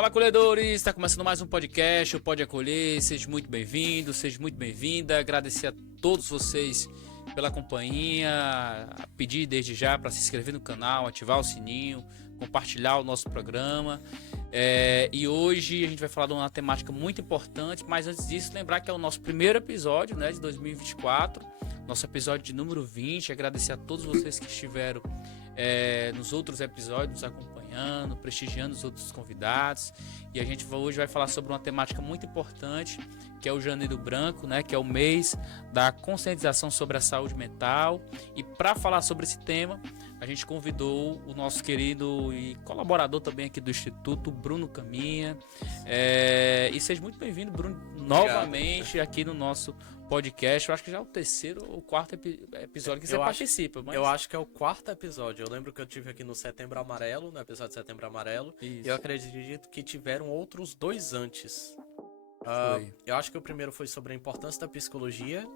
Fala, acolhedores! Está começando mais um podcast, o Pode Acolher. Seja muito bem-vindo, seja muito bem-vinda. Agradecer a todos vocês pela companhia. Pedir desde já para se inscrever no canal, ativar o sininho, compartilhar o nosso programa. E hoje a gente vai falar de uma temática muito importante, mas antes disso, lembrar que é o nosso primeiro episódio, né, de 2024, nosso episódio de número 20. Agradecer a todos vocês que estiveram nos outros episódios nos acompanhando, prestigiando os outros convidados. E a gente hoje vai falar sobre uma temática muito importante, que é o Janeiro Branco, né, que é o mês da conscientização sobre a saúde mental. E para falar sobre esse tema, a gente convidou o nosso querido e colaborador também aqui do Instituto, Bruno Caminha. E seja muito bem-vindo, Bruno, novamente aqui no nosso podcast. Eu acho que já é o terceiro ou quarto episódio que você participa. Mas... Eu acho que é o quarto episódio. Eu lembro que eu tive aqui no Setembro Amarelo, no episódio de Setembro Amarelo. Isso. E eu acredito que tiveram outros dois antes. Eu acho que o primeiro foi sobre a importância da psicologia.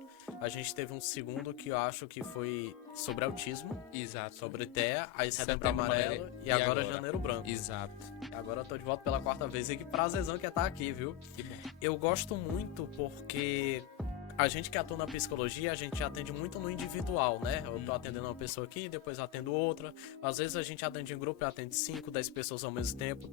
A gente teve um segundo que eu acho que foi sobre autismo. Exato. Sobre TEA, aí Setembro Amarelo e agora Janeiro Branco. Exato. E agora eu tô de volta pela quarta vez e que prazerzão que é estar aqui, viu? Que bom. Eu gosto muito porque a gente que atua na psicologia, a gente atende muito no individual, né? Eu tô atendendo uma pessoa aqui, depois atendo outra. Às vezes a gente atende em grupo e atende 5, 10 pessoas ao mesmo tempo.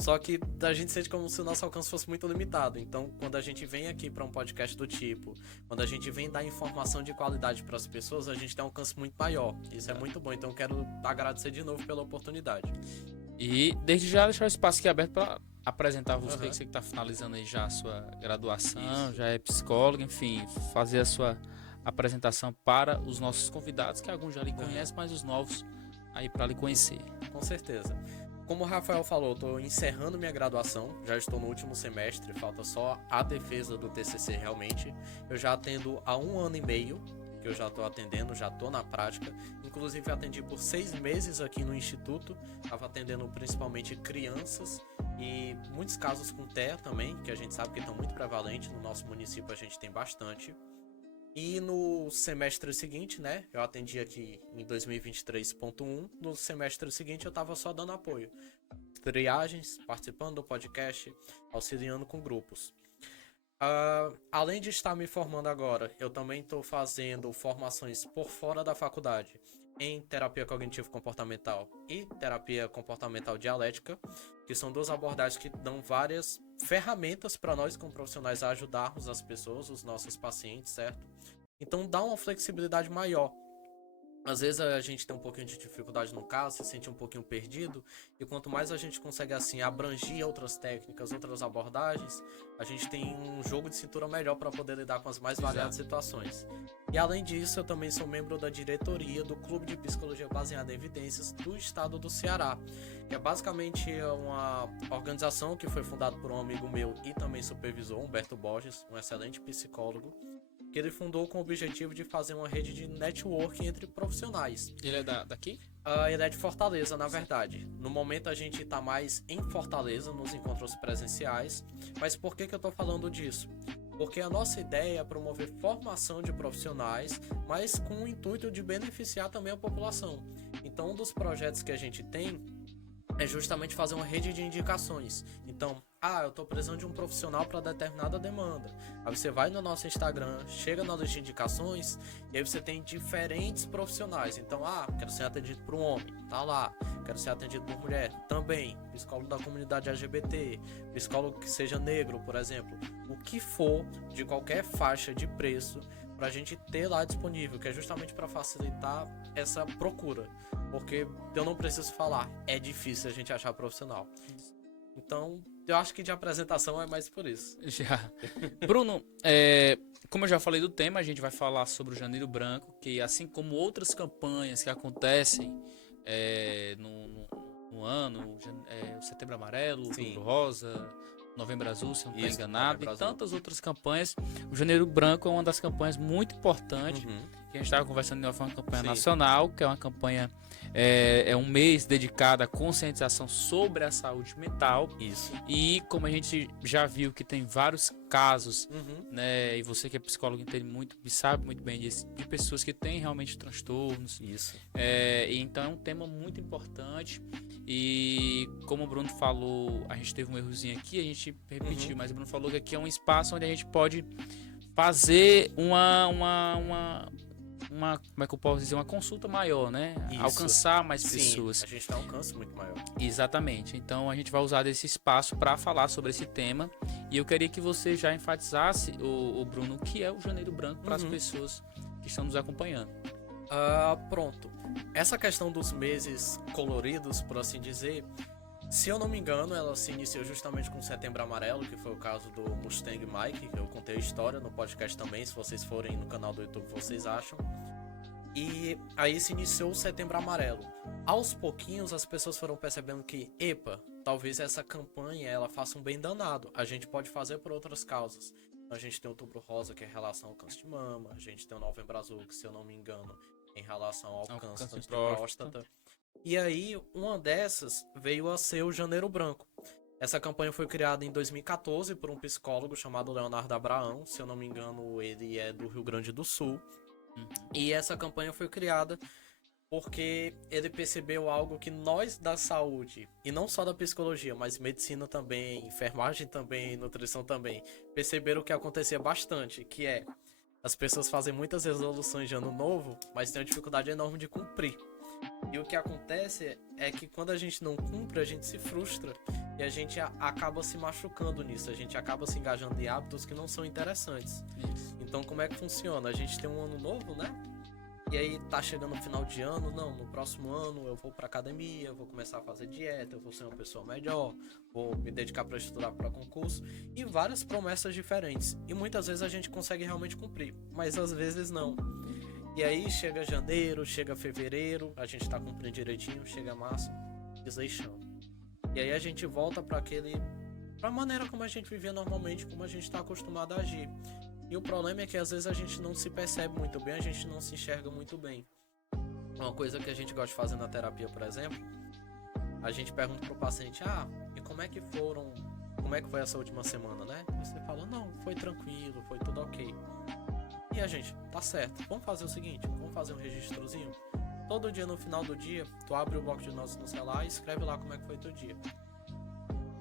Só que a gente sente como se o nosso alcance fosse muito limitado. Então, quando a gente vem aqui para um podcast do tipo, quando a gente vem dar informação de qualidade para as pessoas, a gente tem um alcance muito maior. Isso é muito bom. Então, eu quero agradecer de novo pela oportunidade. E desde já deixar o espaço aqui aberto para apresentar você, que você que está finalizando aí já a sua graduação, já é psicólogo, enfim, fazer a sua apresentação para os nossos convidados, que alguns já lhe conhecem, mas os novos aí para lhe conhecer. Com certeza. Como o Rafael falou, eu estou encerrando minha graduação, já estou no último semestre, falta só a defesa do TCC realmente. Eu já atendo há 1 ano e meio, que eu já estou atendendo, já estou na prática. Inclusive atendi por 6 meses aqui no Instituto, estava atendendo principalmente crianças e muitos casos com TEA também, que a gente sabe que estão muito prevalentes, no nosso município a gente tem bastante. E no semestre seguinte, né, eu atendi aqui em 2023.1, no semestre seguinte eu estava só dando apoio. Triagens, participando do podcast, auxiliando com grupos. Além de estar me formando agora, eu também estou fazendo formações por fora da faculdade em terapia cognitivo-comportamental e terapia comportamental dialética, que são 2 abordagens que dão várias ferramentas para nós como profissionais a ajudarmos as pessoas, os nossos pacientes, certo? Então dá uma flexibilidade maior. Às vezes a gente tem um pouquinho de dificuldade no caso, se sente um pouquinho perdido, e quanto mais a gente consegue assim abranger outras técnicas, outras abordagens, a gente tem um jogo de cintura melhor para poder lidar com as mais variadas situações. E além disso, eu também sou membro da diretoria do Clube de Psicologia Baseada em Evidências do Estado do Ceará, que é basicamente uma organização que foi fundada por um amigo meu e também supervisor, Humberto Borges, um excelente psicólogo, que ele fundou com o objetivo de fazer uma rede de networking entre profissionais. Ele é daqui? Ele é de Fortaleza, na verdade. No momento a gente está mais em Fortaleza, nos encontros presenciais. Mas por que eu estou falando disso? Porque a nossa ideia é promover formação de profissionais, mas com o intuito de beneficiar também a população. Então, um dos projetos que a gente tem é justamente fazer uma rede de indicações. Então, eu estou precisando de um profissional para determinada demanda. Aí você vai no nosso Instagram, chega na lista de indicações, e aí você tem diferentes profissionais. Então, quero ser atendido por um homem, tá lá. Quero ser atendido por mulher, também. Psicólogo da comunidade LGBT, psicólogo que seja negro, por exemplo. O que for, de qualquer faixa de preço, para a gente ter lá disponível, que é justamente para facilitar essa procura. Porque eu não preciso falar, é difícil a gente achar profissional. Então, eu acho que de apresentação é mais por isso. Já. Bruno, como eu já falei do tema, a gente vai falar sobre o Janeiro Branco, que assim como outras campanhas que acontecem no ano, o Setembro Amarelo, o Outubro Rosa, Novembro Azul, se não estou enganado, e tantas outras campanhas, o Janeiro Branco é uma das campanhas muito importantes que a gente estava conversando, foi uma campanha Sim. nacional, que é uma campanha, é um mês dedicado à conscientização sobre a saúde mental. Isso. E como a gente já viu que tem vários casos, Uhum. né, e você que é psicólogo entende muito e sabe muito bem disso, de pessoas que têm realmente transtornos. Isso. E então é um tema muito importante. E como o Bruno falou, a gente teve um errozinho aqui, a gente repetiu, mas o Bruno falou que aqui é um espaço onde a gente pode fazer como é que eu posso dizer, uma consulta maior, né? Isso. Alcançar mais Sim, pessoas. a gente tem um alcance muito maior. Exatamente. Então a gente vai usar desse espaço para falar sobre esse tema. E eu queria que você já enfatizasse, o Bruno, o que é o Janeiro Branco para as pessoas que estão nos acompanhando. Pronto. Essa questão dos meses coloridos, por assim dizer, se eu não me engano, ela se iniciou justamente com Setembro Amarelo, que foi o caso do Mustang Mike, que eu contei a história no podcast também, se vocês forem no canal do YouTube vocês acham. E aí se iniciou o Setembro Amarelo. Aos pouquinhos as pessoas foram percebendo que, epa, talvez essa campanha ela faça um bem danado, a gente pode fazer por outras causas. Então, a gente tem o Outubro Rosa, que é em relação ao câncer de mama, a gente tem o Novembro Azul, que se eu não me engano, em relação ao câncer de próstata. E aí, uma dessas veio a ser o Janeiro Branco. Essa campanha foi criada em 2014 por um psicólogo chamado Leonardo Abraão. Se eu não me engano, ele é do Rio Grande do Sul. E essa campanha foi criada porque ele percebeu algo que nós da saúde, e não só da psicologia, mas medicina também, enfermagem também, nutrição também, perceberam que acontecia bastante, que é, as pessoas fazem muitas resoluções de ano novo, mas tem uma dificuldade enorme de cumprir. E o que acontece é que quando a gente não cumpre, a gente se frustra e a gente acaba se machucando nisso, a gente acaba se engajando em hábitos que não são interessantes. Isso. Então como é que funciona? A gente tem um ano novo, né? E aí tá chegando no final de ano, não, no próximo ano eu vou pra academia, eu vou começar a fazer dieta, eu vou ser uma pessoa melhor, vou me dedicar para estudar para concurso, e várias promessas diferentes. E muitas vezes a gente consegue realmente cumprir, mas às vezes não. E aí chega janeiro, chega fevereiro, a gente tá cumprindo direitinho, chega março, desleixando. E aí a gente volta pra maneira como a gente vivia normalmente, como a gente tá acostumado a agir. E o problema é que às vezes a gente não se percebe muito bem, a gente não se enxerga muito bem. Uma coisa que a gente gosta de fazer na terapia, por exemplo, a gente pergunta pro paciente, e como é que foi essa última semana, né? E você fala, não, foi tranquilo, foi tudo ok. E a gente, tá certo, vamos fazer o seguinte, vamos fazer um registrozinho. Todo dia no final do dia, tu abre o bloco de notas no celular e escreve lá como é que foi teu dia.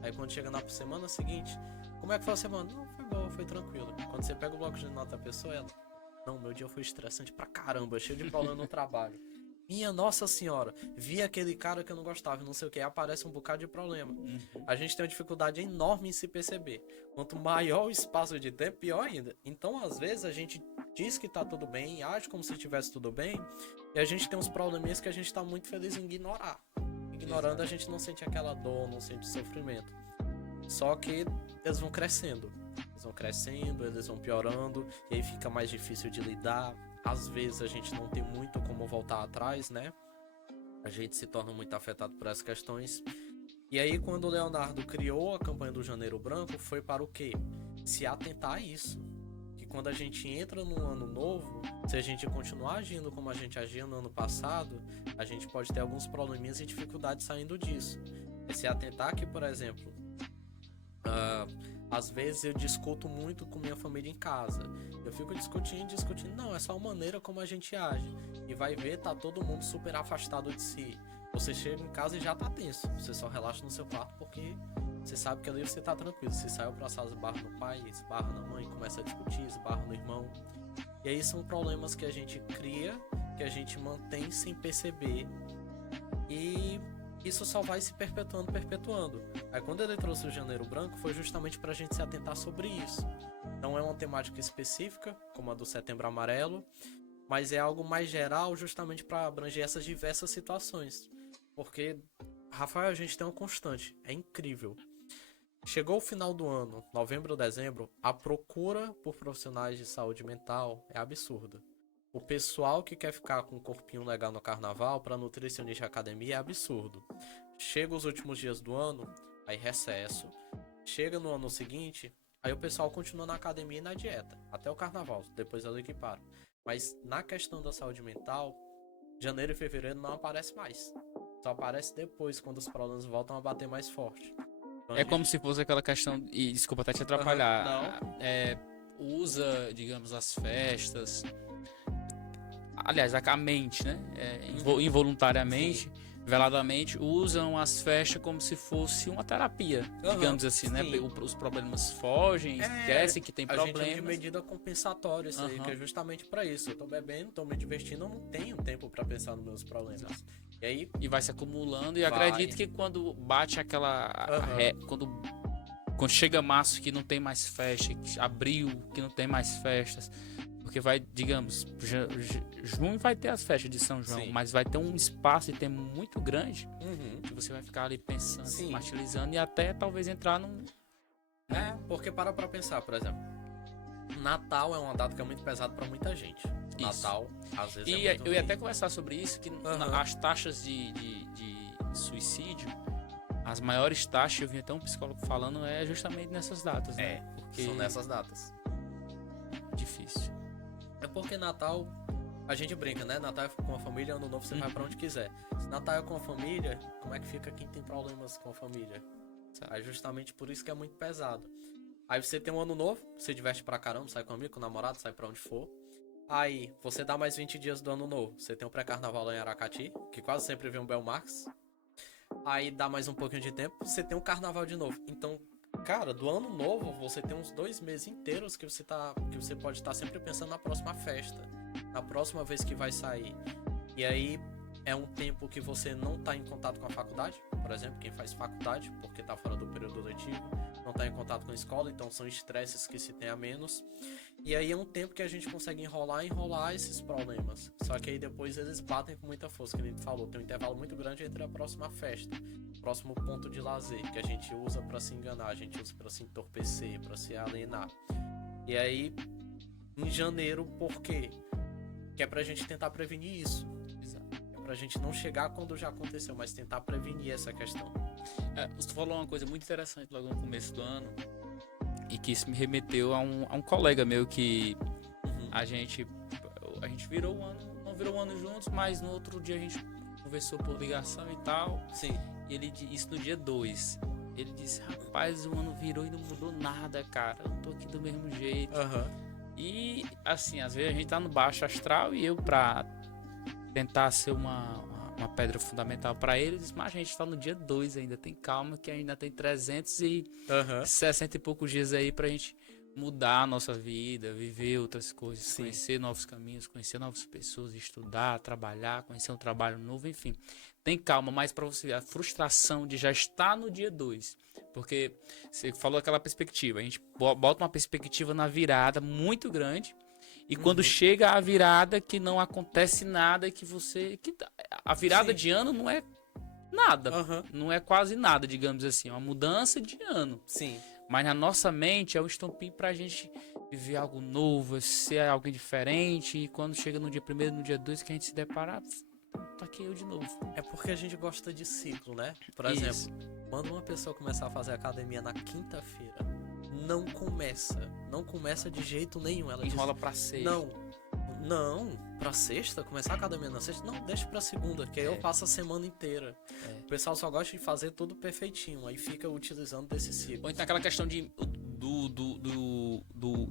Aí quando chega na semana seguinte, como é que foi a semana? Não, foi boa, foi tranquilo. Quando você pega o bloco de nota da pessoa, ela, não, meu dia foi estressante pra caramba, cheio de problema no trabalho. Minha nossa senhora, vi aquele cara que eu não gostava, não sei o que, aparece um bocado de problema. A gente tem uma dificuldade enorme em se perceber. Quanto maior o espaço de tempo, pior ainda. Então, às vezes, a gente diz que tá tudo bem, age como se estivesse tudo bem, e a gente tem uns probleminhas que a gente tá muito feliz em ignorar. Ignorando, a gente não sente aquela dor, não sente sofrimento. Só que eles vão crescendo. Eles vão piorando, e aí fica mais difícil de lidar. Às vezes a gente não tem muito como voltar atrás, né? A gente se torna muito afetado por essas questões. E aí quando o Leonardo criou a campanha do Janeiro Branco, foi para o quê? Se atentar a isso. Que quando a gente entra no ano novo, se a gente continuar agindo como a gente agia no ano passado, a gente pode ter alguns probleminhas e dificuldades saindo disso. É se atentar que, por exemplo, às vezes eu discuto muito com minha família em casa. Eu fico discutindo, não, é só a maneira como a gente age. E vai ver, tá todo mundo super afastado de si. Você chega em casa e já tá tenso. Você só relaxa no seu quarto porque você sabe que ali você tá tranquilo. Você saiu pra sala, esbarra no pai, esbarra na mãe, começa a discutir, esbarra no irmão. E aí são problemas que a gente cria, que a gente mantém sem perceber. E isso só vai se perpetuando. Aí quando ele trouxe o Janeiro Branco, foi justamente pra gente se atentar sobre isso. Não é uma temática específica, como a do Setembro Amarelo, mas é algo mais geral justamente para abranger essas diversas situações. Porque, Rafael, a gente tem uma constante, é incrível. Chegou o final do ano, novembro ou dezembro, a procura por profissionais de saúde mental é absurda. O pessoal que quer ficar com um corpinho legal no carnaval para nutricionista de academia é absurdo. Chega os últimos dias do ano, aí recesso. Chega no ano seguinte, aí o pessoal continua na academia e na dieta, até o carnaval, depois ela equipara. Mas na questão da saúde mental, janeiro e fevereiro não aparece mais. Só aparece depois, quando os problemas voltam a bater mais forte. Então, É como se fosse aquela questão, e desculpa até te atrapalhar, usa, digamos, as festas, aliás, a mente, né? Involuntariamente, veladamente, usam as festas como se fosse uma terapia, digamos assim, né? Os problemas fogem, esquecem que tem problemas. A gente tem medida compensatória isso aí, que é justamente pra isso. Eu tô bebendo, tô me divertindo, eu não tenho tempo pra pensar nos meus problemas. E aí... E vai se acumulando, e acredito que quando bate aquela... Quando chega março que não tem mais festa, abril que não tem mais festas, porque vai, digamos, junho vai ter as festas de São João, mas vai ter um espaço de tempo muito grande que você vai ficar ali pensando, se martirizando e até talvez entrar num... porque para pra pensar, por exemplo, Natal é uma data que é muito pesada pra muita gente. Natal, às vezes, e eu ia até conversar sobre isso, que as taxas de suicídio, as maiores taxas, eu vi até um psicólogo falando, é justamente nessas datas, né? Porque são nessas datas. Difícil. É porque Natal, a gente brinca, né? Natal é com a família, Ano Novo você vai pra onde quiser. Se Natal é com a família, como é que fica quem tem problemas com a família? É justamente por isso que é muito pesado. Aí você tem um Ano Novo, você diverte pra caramba, sai com amigo, com o namorado, sai pra onde for. Aí você dá mais 20 dias do Ano Novo, você tem um pré-carnaval lá em Aracati, que quase sempre vem um Belmarx. Aí dá mais um pouquinho de tempo, você tem um carnaval de novo. Então, cara, do ano novo, você tem uns 2 meses inteiros que você pode estar sempre pensando na próxima festa, na próxima vez que vai sair. E aí é um tempo que você não tá em contato com a faculdade, por exemplo, quem faz faculdade, porque tá fora do período letivo, não tá em contato com a escola, então são estresses que se tem a menos. E aí é um tempo que a gente consegue enrolar esses problemas. Só que aí depois eles batem com muita força, que a gente falou, tem um intervalo muito grande entre a próxima festa, próximo ponto de lazer, que a gente usa pra se enganar, a gente usa pra se entorpecer, pra se alienar. E aí, em janeiro, por quê? Que é pra gente tentar prevenir isso. É pra gente não chegar quando já aconteceu, mas tentar prevenir essa questão. Você falou uma coisa muito interessante logo no começo do ano, e que isso me remeteu a um colega meu que a gente virou o ano, não virou o ano juntos, mas no outro dia a gente conversou por ligação e tal. Sim. E ele disse isso no dia 2. Ele disse, rapaz, o ano virou e não mudou nada, cara. Eu tô aqui do mesmo jeito. E assim, às vezes a gente tá no baixo astral e eu, pra tentar ser uma pedra fundamental pra ele, disse, mas a gente tá no dia 2 ainda, tem calma que ainda tem 360 e poucos dias aí pra gente mudar a nossa vida, viver outras coisas, conhecer novos caminhos, conhecer novas pessoas, estudar, trabalhar, conhecer um trabalho novo, enfim. Tem calma, mas pra você ver a frustração de já estar no dia 2, porque você falou aquela perspectiva, a gente bota uma perspectiva na virada muito grande. E quando chega a virada que não acontece nada, que a virada de ano não é nada, não é quase nada, digamos assim, é uma mudança de ano. Sim. Mas na nossa mente é o estopim pra gente viver algo novo, ser alguém diferente, e quando chega no dia 1º, no dia 2 que a gente se depara, tá aqui eu de novo. É porque a gente gosta de ciclo, né? Por exemplo, quando uma pessoa começar a fazer academia na quinta-feira, não começa de jeito nenhum. Ela enrola diz, pra sexta. Não, pra sexta, começar a academia na sexta, não, deixa pra segunda, que aí eu passo a semana inteira. O pessoal só gosta de fazer tudo perfeitinho, aí fica utilizando desse ciclo. Ou então aquela questão do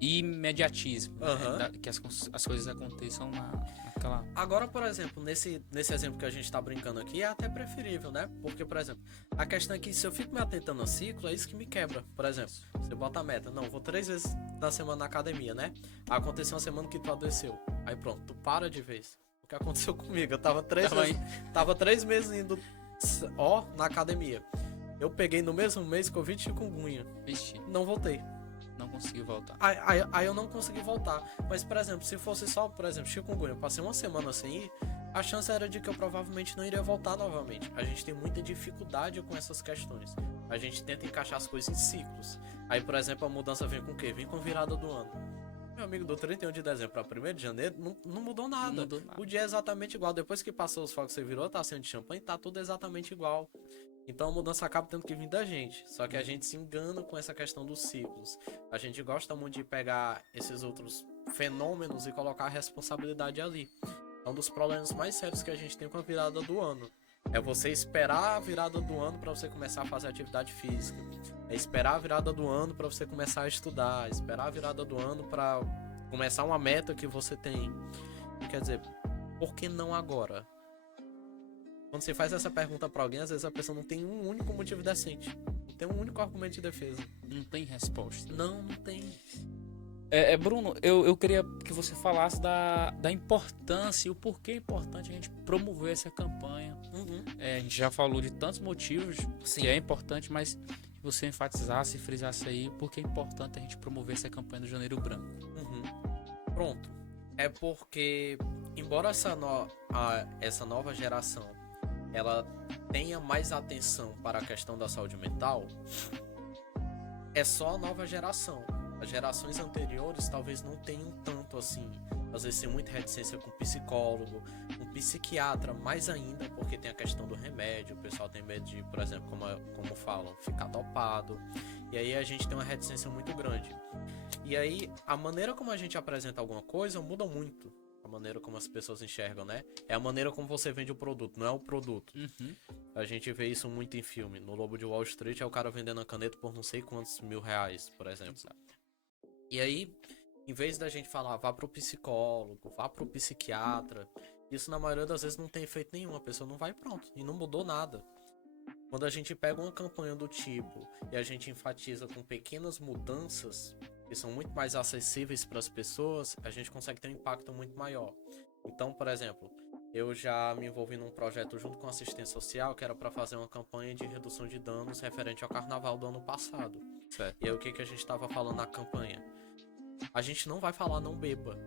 imediatismo, né? Que as coisas aconteçam naquela... Agora, por exemplo, nesse exemplo que a gente tá brincando aqui, é até preferível, né? Porque, por exemplo, a questão é que se eu fico me atentando ao ciclo, é isso que me quebra. Por exemplo, você bota a meta, não, vou 3 vezes na semana na academia, né? Aconteceu uma semana que tu adoeceu, aí pronto, tu para de vez. O que aconteceu comigo? Eu tava 3 meses indo na academia. Eu peguei no mesmo mês Covid e chikungunya. Vixe. Não voltei. Não consegui voltar. Aí eu não consegui voltar. Mas, por exemplo, se fosse só, por exemplo, chikungunya, eu passei uma semana sem ir, a chance era de que eu provavelmente não iria voltar novamente. A gente tem muita dificuldade com essas questões. A gente tenta encaixar as coisas em ciclos. Aí, por exemplo, a mudança vem com o quê? Vem com virada do ano. Meu amigo, do 31 de dezembro para 1º de janeiro, não mudou nada. Não mudou nada. O dia é exatamente igual. Depois que passou os fogos, você virou a tacinha de champanhe, tá tudo exatamente igual. Então a mudança acaba tendo que vir da gente. Só que a gente se engana com essa questão dos ciclos. A gente gosta muito de pegar esses outros fenômenos e colocar a responsabilidade ali. É um dos problemas mais sérios que a gente tem com a virada do ano. É você esperar a virada do ano para você começar a fazer atividade física. É esperar a virada do ano para você começar a estudar. Esperar a virada do ano para começar uma meta que você tem. E quer dizer, por que não agora? Quando você faz essa pergunta para alguém, às vezes a pessoa não tem um único motivo decente. Não tem um único argumento de defesa. Não tem resposta. Não tem. Bruno, eu queria que você falasse da importância e o porquê é importante a gente promover essa campanha. A gente já falou de tantos motivos que é importante, mas que você enfatizasse e frisasse aí o porquê é importante a gente promover essa campanha do Janeiro Branco. Pronto. É porque, embora essa nova geração ela tenha mais atenção para a questão da saúde mental, é só a nova geração. As gerações anteriores talvez não tenham tanto assim. Às vezes tem muita reticência com psicólogo, com psiquiatra, mais ainda, porque tem a questão do remédio. O pessoal tem medo de, por exemplo, como falam, ficar dopado. E aí a gente tem uma reticência muito grande. E aí a maneira como a gente apresenta alguma coisa muda muito. A maneira como as pessoas enxergam, né? É a maneira como você vende o produto, não é o produto. A gente vê isso muito em filme. No Lobo de Wall Street é o cara vendendo a caneta por não sei quantos R$ 1.000, por exemplo. E aí, em vez da gente falar, vá pro psicólogo, vá pro psiquiatra, isso na maioria das vezes não tem efeito nenhum, a pessoa não vai, pronto, e não mudou nada. Quando a gente pega uma campanha do tipo e a gente enfatiza com pequenas mudanças que são muito mais acessíveis para as pessoas, a gente consegue ter um impacto muito maior. Então, por exemplo, eu já me envolvi num projeto junto com a assistência social que era para fazer uma campanha de redução de danos referente ao carnaval do ano passado. Certo. E aí o que a gente estava falando na campanha? A gente não vai falar não beba.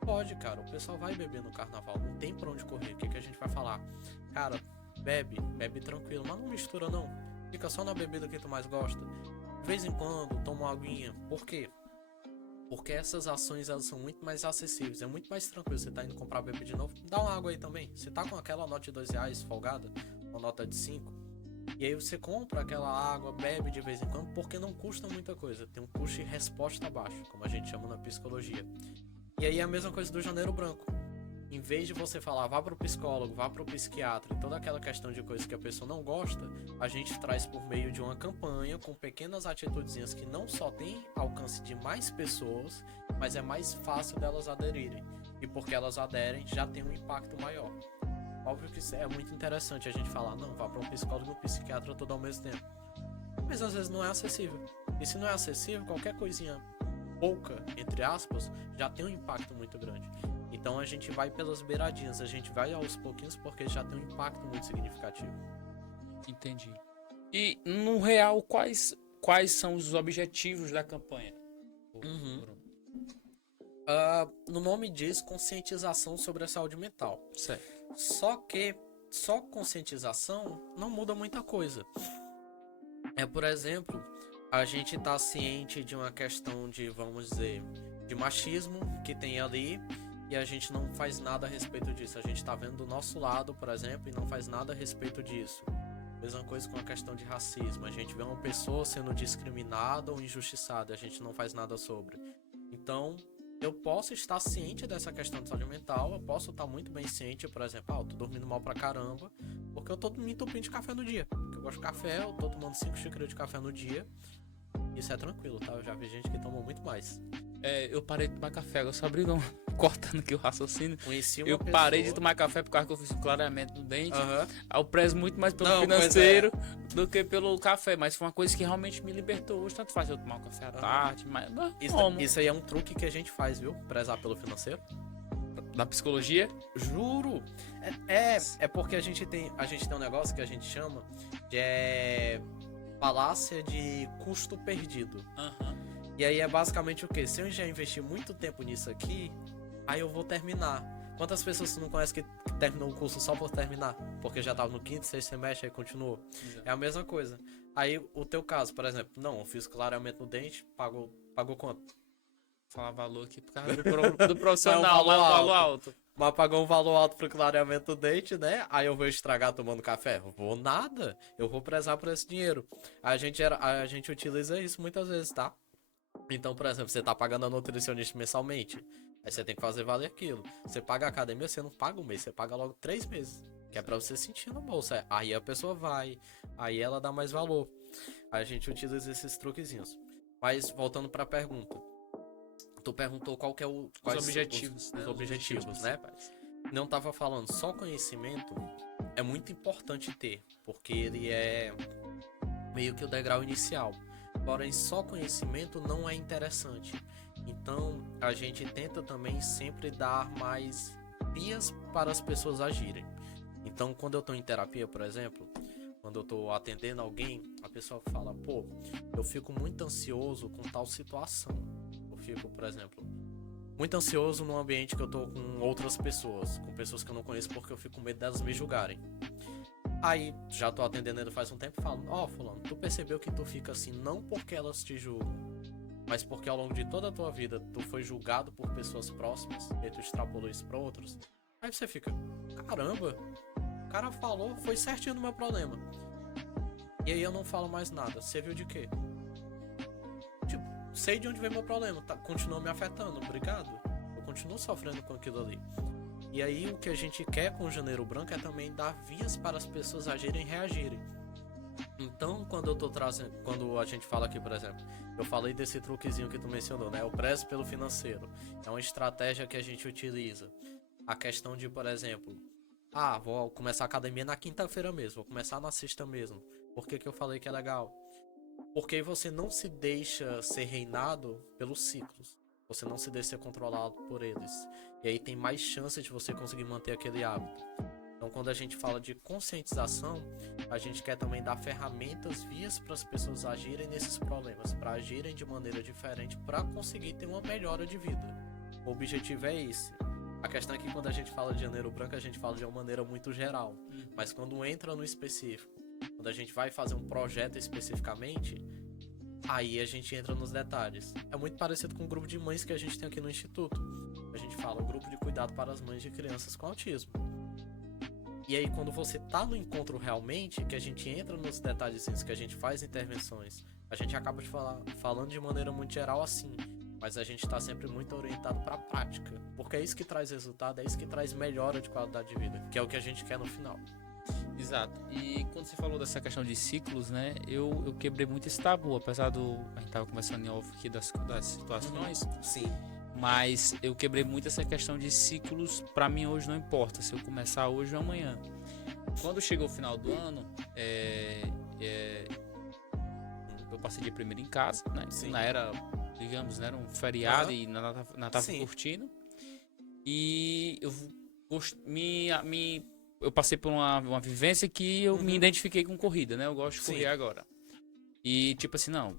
Pode, cara, o pessoal vai beber no carnaval, não tem pra onde correr. O que a gente vai falar? Cara, bebe tranquilo, mas não mistura não. Fica só na bebida que tu mais gosta. De vez em quando, toma uma aguinha. Por quê? Porque essas ações elas são muito mais acessíveis. É muito mais tranquilo. Você tá indo comprar bebida de novo, dá uma água aí também. Você tá com aquela nota de R$ 2 folgada, uma nota de 5. E aí você compra aquela água, bebe de vez em quando, porque não custa muita coisa. Tem um custo de resposta baixo, como a gente chama na psicologia. E aí é a mesma coisa do Janeiro Branco. Em vez de você falar, vá pro psicólogo, vá pro psiquiatra, e toda aquela questão de coisa que a pessoa não gosta, a gente traz por meio de uma campanha com pequenas atitudezinhas que não só tem alcance de mais pessoas, mas é mais fácil delas aderirem. E porque elas aderem, já tem um impacto maior. Óbvio que é muito interessante a gente falar, não, vá para um psicólogo e um psiquiatra tudo ao mesmo tempo. Mas às vezes não é acessível. E se não é acessível, qualquer coisinha pouca, entre aspas, já tem um impacto muito grande. Então a gente vai pelas beiradinhas, a gente vai aos pouquinhos porque já tem um impacto muito significativo. Entendi. E no real, quais são os objetivos da campanha? No nome diz conscientização sobre a saúde mental. Certo. Só que só conscientização não muda muita coisa. Por exemplo, a gente tá ciente de uma questão de, vamos dizer, de machismo que tem ali e a gente não faz nada a respeito disso. A gente tá vendo do nosso lado, por exemplo, e não faz nada a respeito disso. Mesma coisa com a questão de racismo. A gente vê uma pessoa sendo discriminada ou injustiçada, a gente não faz nada sobre. Então, eu posso estar ciente dessa questão de saúde mental, eu posso estar muito bem ciente, por exemplo, eu tô dormindo mal pra caramba, porque eu tô me entupindo de café no dia. Porque eu gosto de café, eu tô tomando 5 xícaras de café no dia. Isso é tranquilo, tá? Eu já vi gente que tomou muito mais. Eu parei de tomar café, eu só abrindo, cortando aqui o raciocínio. Conheci uma eu pessoa... parei de tomar café por causa que eu fiz um clareamento no dente. Aí eu prezo muito mais pelo Não, financeiro do que pelo café. Mas foi uma coisa que realmente me libertou. Hoje tanto faz eu tomar um café à tarde, mas isso aí é um truque que a gente faz, viu? Prezar pelo financeiro. Da psicologia? Juro! É porque a gente tem um negócio que a gente chama de falácia de custo perdido. E aí é basicamente o quê? Se eu já investi muito tempo nisso aqui, aí eu vou terminar. Quantas pessoas você não conhece que terminou o curso só por terminar? Porque já tava no 5º, 6º semestre, aí continuou. Exato. É a mesma coisa. Aí o teu caso, por exemplo, não, eu fiz clareamento no dente, pagou quanto? Falar valor aqui por causa do profissional, mas um valor alto. Mas pagou um valor alto pro clareamento do dente, né? Aí eu vou estragar tomando café? Vou nada. Eu vou prezar por esse dinheiro. A gente utiliza isso muitas vezes, tá? Então, por exemplo, você tá pagando a nutricionista mensalmente. Aí você tem que fazer valer aquilo. Você paga a academia, você não paga um mês, você paga logo 3 meses. Que é pra você sentir no bolso. Aí a pessoa vai, aí ela dá mais valor. Aí a gente utiliza esses truquezinhos. Mas voltando pra pergunta. Tu perguntou qual que é Os objetivos, os objetivos, né? principais. Não tava falando, só conhecimento é muito importante ter, porque ele é meio que o degrau inicial. Porém, só conhecimento não é interessante. Então, a gente tenta também sempre dar mais vias para as pessoas agirem. Então, quando eu estou em terapia, por exemplo, quando eu estou atendendo alguém, a pessoa fala, pô, eu fico muito ansioso com tal situação. Eu fico, por exemplo, muito ansioso num ambiente que eu tô com outras pessoas, com pessoas que eu não conheço, porque eu fico com medo delas me julgarem. Aí, já tô atendendo ele faz um tempo e falo, ó, fulano, tu percebeu que tu fica assim não porque elas te julgam, mas porque ao longo de toda a tua vida tu foi julgado por pessoas próximas e tu extrapolou isso pra outros. Aí você fica, caramba, o cara falou, foi certinho no meu problema. E aí eu não falo mais nada. Você viu de quê? Tipo, sei de onde vem meu problema, tá, continua me afetando, obrigado. Eu continuo sofrendo com aquilo ali. E aí o que a gente quer com o Janeiro Branco é também dar vias para as pessoas agirem e reagirem. Então, quando eu tô trazendo, quando a gente fala aqui, por exemplo, eu falei desse truquezinho que tu mencionou, né? O preço pelo financeiro. É uma estratégia que a gente utiliza. A questão de, por exemplo, vou começar a academia na quinta-feira mesmo, vou começar na sexta mesmo. Por que que eu falei que é legal? Porque aí você não se deixa ser reinado pelos ciclos. Você não se deixa ser controlado por eles. E aí tem mais chance de você conseguir manter aquele hábito. Então, quando a gente fala de conscientização, a gente quer também dar ferramentas, vias para as pessoas agirem nesses problemas, para agirem de maneira diferente, para conseguir ter uma melhora de vida. O objetivo é esse. A questão é que quando a gente fala de Janeiro Branco, a gente fala de uma maneira muito geral. Mas quando entra no específico, quando a gente vai fazer um projeto especificamente, aí a gente entra nos detalhes. É muito parecido com o grupo de mães que a gente tem aqui no Instituto. A gente fala o grupo de cuidado para as mães de crianças com autismo. E aí quando você tá no encontro realmente, que a gente entra nos detalhes, que a gente faz intervenções, a gente acaba falando de maneira muito geral assim, mas a gente tá sempre muito orientado para a prática, porque é isso que traz resultado, é isso que traz melhora de qualidade de vida, que é o que a gente quer no final. Exato. E quando você falou dessa questão de ciclos, né? Eu quebrei muito esse tabu, apesar do. A gente tava conversando em off aqui das situações. Sim. Mas eu quebrei muito essa questão de ciclos. Pra mim hoje não importa se eu começar hoje ou amanhã. Quando chegou o final do ano, eu passei dia primeiro em casa, né? Sim. Não era, digamos, né? Era um feriado e nada tava curtindo. E eu passei por uma vivência que eu me identifiquei com corrida, né? Eu gosto de correr agora. E tipo assim, não,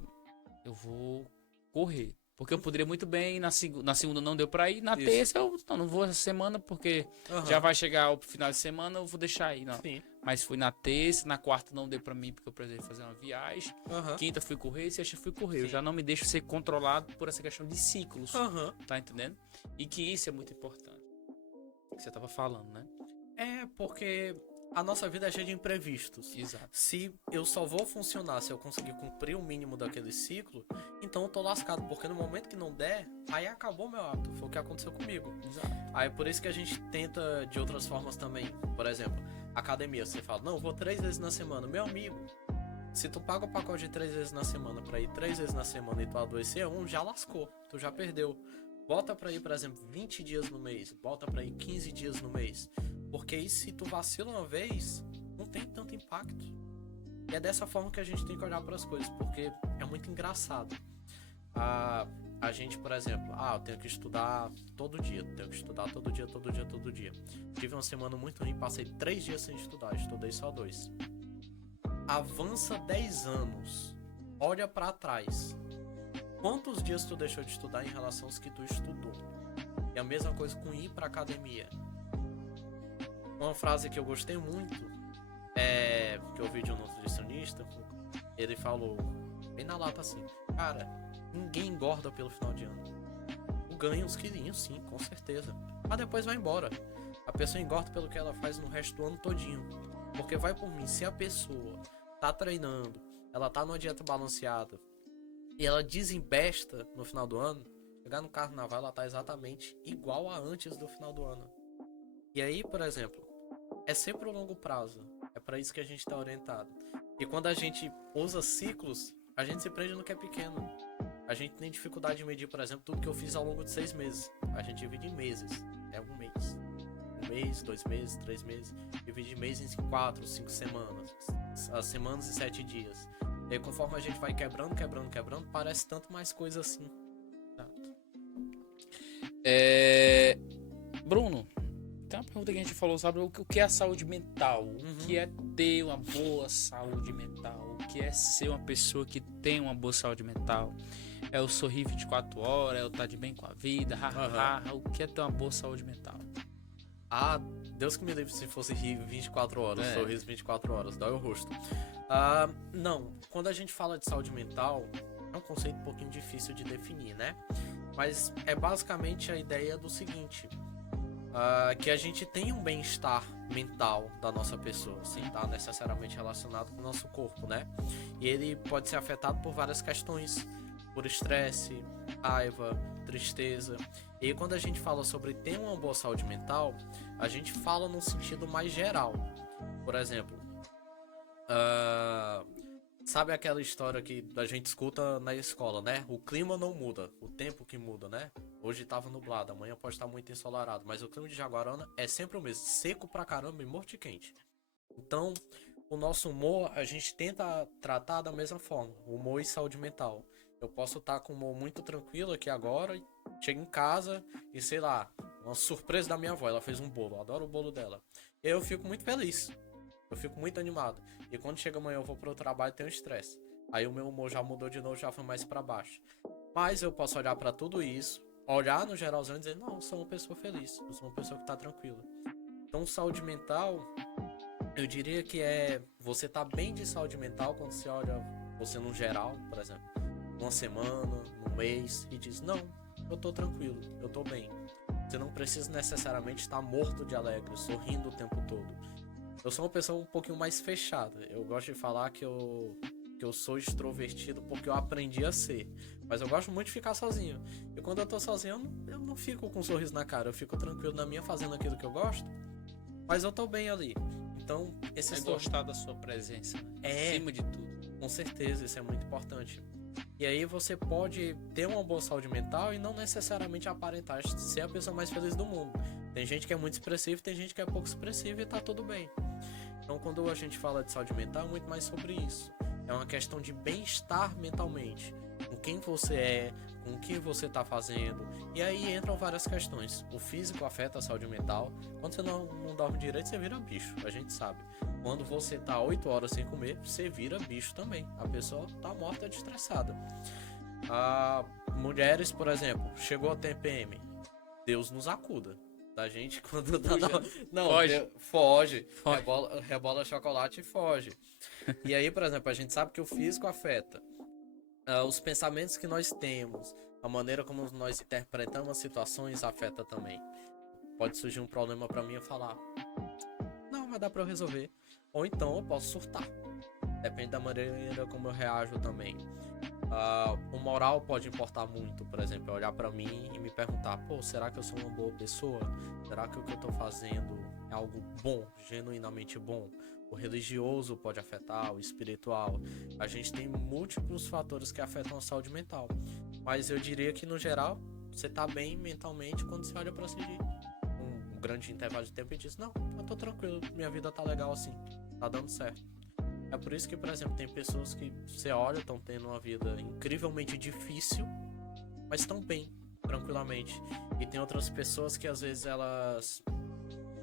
eu vou correr. Porque eu poderia muito bem, na segunda não deu pra ir, na terça eu não vou essa semana porque já vai chegar o final de semana, eu vou deixar aí, não. Sim. Mas fui na terça, na quarta não deu pra mim porque eu precisei fazer uma viagem. Quinta fui correr, sexta fui correr. Sim. Eu já não me deixo ser controlado por essa questão de ciclos, tá entendendo? E que isso é muito importante. Que você tava falando, né? É, porque a nossa vida é cheia de imprevistos. Exato. Se eu só vou funcionar se eu conseguir cumprir o mínimo daquele ciclo, então eu tô lascado, porque no momento que não der, aí acabou meu hábito. Foi o que aconteceu comigo. Exato. Aí é por isso que a gente tenta de outras formas também. Por exemplo, academia, você fala, não, eu vou 3 vezes na semana. Meu amigo, se tu paga o pacote de 3 vezes na semana pra ir 3 vezes na semana e tu adoecer, já lascou, tu já perdeu. Bota pra ir, por exemplo, 20 dias no mês, bota pra ir 15 dias no mês. Porque aí se tu vacila uma vez, não tem tanto impacto. E é dessa forma que a gente tem que olhar para as coisas, porque é muito engraçado. A gente, por exemplo, eu tenho que estudar todo dia, todo dia. Tive uma semana muito ruim, passei 3 dias sem estudar, estudei só 2. Avança 10 anos, olha para trás. Quantos dias tu deixou de estudar em relação aos que tu estudou? E a mesma coisa com ir pra academia. Uma frase que eu gostei muito que eu ouvi de um nutricionista. Ele falou bem na lata assim: cara, ninguém engorda pelo final de ano. Tu ganha uns quilinhos, sim, com certeza, mas depois vai embora. A pessoa engorda pelo que ela faz no resto do ano todinho. Porque vai por mim, se a pessoa tá treinando, ela tá numa dieta balanceada, e ela desembesta no final do ano, chegar no carnaval ela tá exatamente igual a antes do final do ano. E aí, por exemplo, é sempre o longo prazo. É para isso que a gente tá orientado. E quando a gente usa ciclos, a gente se prende no que é pequeno. A gente tem dificuldade de medir, por exemplo, tudo que eu fiz ao longo de 6 meses. A gente divide em meses. É um mês. Um mês, 2 meses, 3 meses. Divide mês em 4, 5 semanas. As semanas e 7 dias. E aí, conforme a gente vai quebrando, parece tanto mais coisa assim. Bruno, tem uma pergunta que a gente falou, sabe? O que é a saúde mental? O que é ter uma boa saúde mental? O que é ser uma pessoa que tem uma boa saúde mental? É o sorrir 24 horas, é o estar de bem com a vida, o que é ter uma boa saúde mental? Ah, Deus que me livre se fosse rir 24 horas, sorriso 24 horas, dói o rosto. Não, quando a gente fala de saúde mental, é um conceito um pouquinho difícil de definir, né? Mas é basicamente a ideia do seguinte, que a gente tem um bem-estar mental da nossa pessoa, sem estar necessariamente relacionado com o nosso corpo, né? E ele pode ser afetado por várias questões, por estresse, raiva, tristeza. E aí, quando a gente fala sobre ter uma boa saúde mental, a gente fala num sentido mais geral. Por exemplo, sabe aquela história que a gente escuta na escola, né? O clima não muda, o tempo que muda, né? Hoje tava nublado, amanhã pode estar muito ensolarado, mas o clima de Jaguarana é sempre o mesmo, seco pra caramba e morto e quente. Então, o nosso humor, a gente tenta tratar da mesma forma, humor e saúde mental. Eu posso estar com o humor muito tranquilo aqui agora, chego em casa e sei lá, uma surpresa da minha avó, ela fez um bolo, eu adoro o bolo dela. E eu fico muito feliz, eu fico muito animado. E quando chega amanhã eu vou pro trabalho e tenho estresse. Aí o meu humor já mudou de novo, já foi mais pra baixo. Mas eu posso olhar pra tudo isso, olhar no geralzão e dizer, não, eu sou uma pessoa feliz, eu sou uma pessoa que tá tranquila. Então saúde mental, eu diria que é você tá bem de saúde mental quando você olha você no geral, por exemplo, uma semana, um mês, e diz, não, eu tô tranquilo, eu tô bem. Você não precisa necessariamente estar morto de alegre, sorrindo o tempo todo. Eu sou uma pessoa um pouquinho mais fechada. Eu gosto de falar que eu sou extrovertido porque eu aprendi a ser. Mas eu gosto muito de ficar sozinho. E quando eu tô sozinho, eu não fico com um sorriso na cara. Eu fico tranquilo na minha, fazendo aquilo que eu gosto. Mas eu tô bem ali. Então, esse gostar da sua presença, né? Acima de tudo. Com certeza, isso é muito importante. E aí você pode ter uma boa saúde mental e não necessariamente aparentar ser a pessoa mais feliz do mundo. Tem gente que é muito expressiva, tem gente que é pouco expressiva e tá tudo bem. Então quando a gente fala de saúde mental é muito mais sobre isso. É uma questão de bem-estar mentalmente. Com quem você é, com o que você tá fazendo. E aí entram várias questões. O físico afeta a saúde mental. Quando você não dorme direito, você vira bicho, a gente sabe. Quando você tá 8 horas sem comer, você vira bicho também. A pessoa tá morta de estressada. Mulheres, por exemplo, chegou a TPM. Deus nos acuda. Da gente quando tá não, foge. Rebola chocolate e foge. E aí, por exemplo, a gente sabe que o físico afeta. Os pensamentos que nós temos, a maneira como nós interpretamos as situações afeta também. Pode surgir um problema pra mim e falar, não, mas dá pra eu resolver. Ou então eu posso surtar. Depende da maneira como eu reajo também. O moral pode importar muito, por exemplo, eu olhar pra mim e me perguntar, pô, será que eu sou uma boa pessoa? Será que o que eu tô fazendo é algo bom, genuinamente bom? O religioso pode afetar, o espiritual. A gente tem múltiplos fatores que afetam a saúde mental. Mas eu diria que no geral, você tá bem mentalmente quando você olha pra si um grande intervalo de tempo e diz, não, eu tô tranquilo, minha vida tá legal assim, tá dando certo. É por isso que, por exemplo, tem pessoas que você olha, estão tendo uma vida incrivelmente difícil, mas estão bem, tranquilamente. E tem outras pessoas que às vezes elas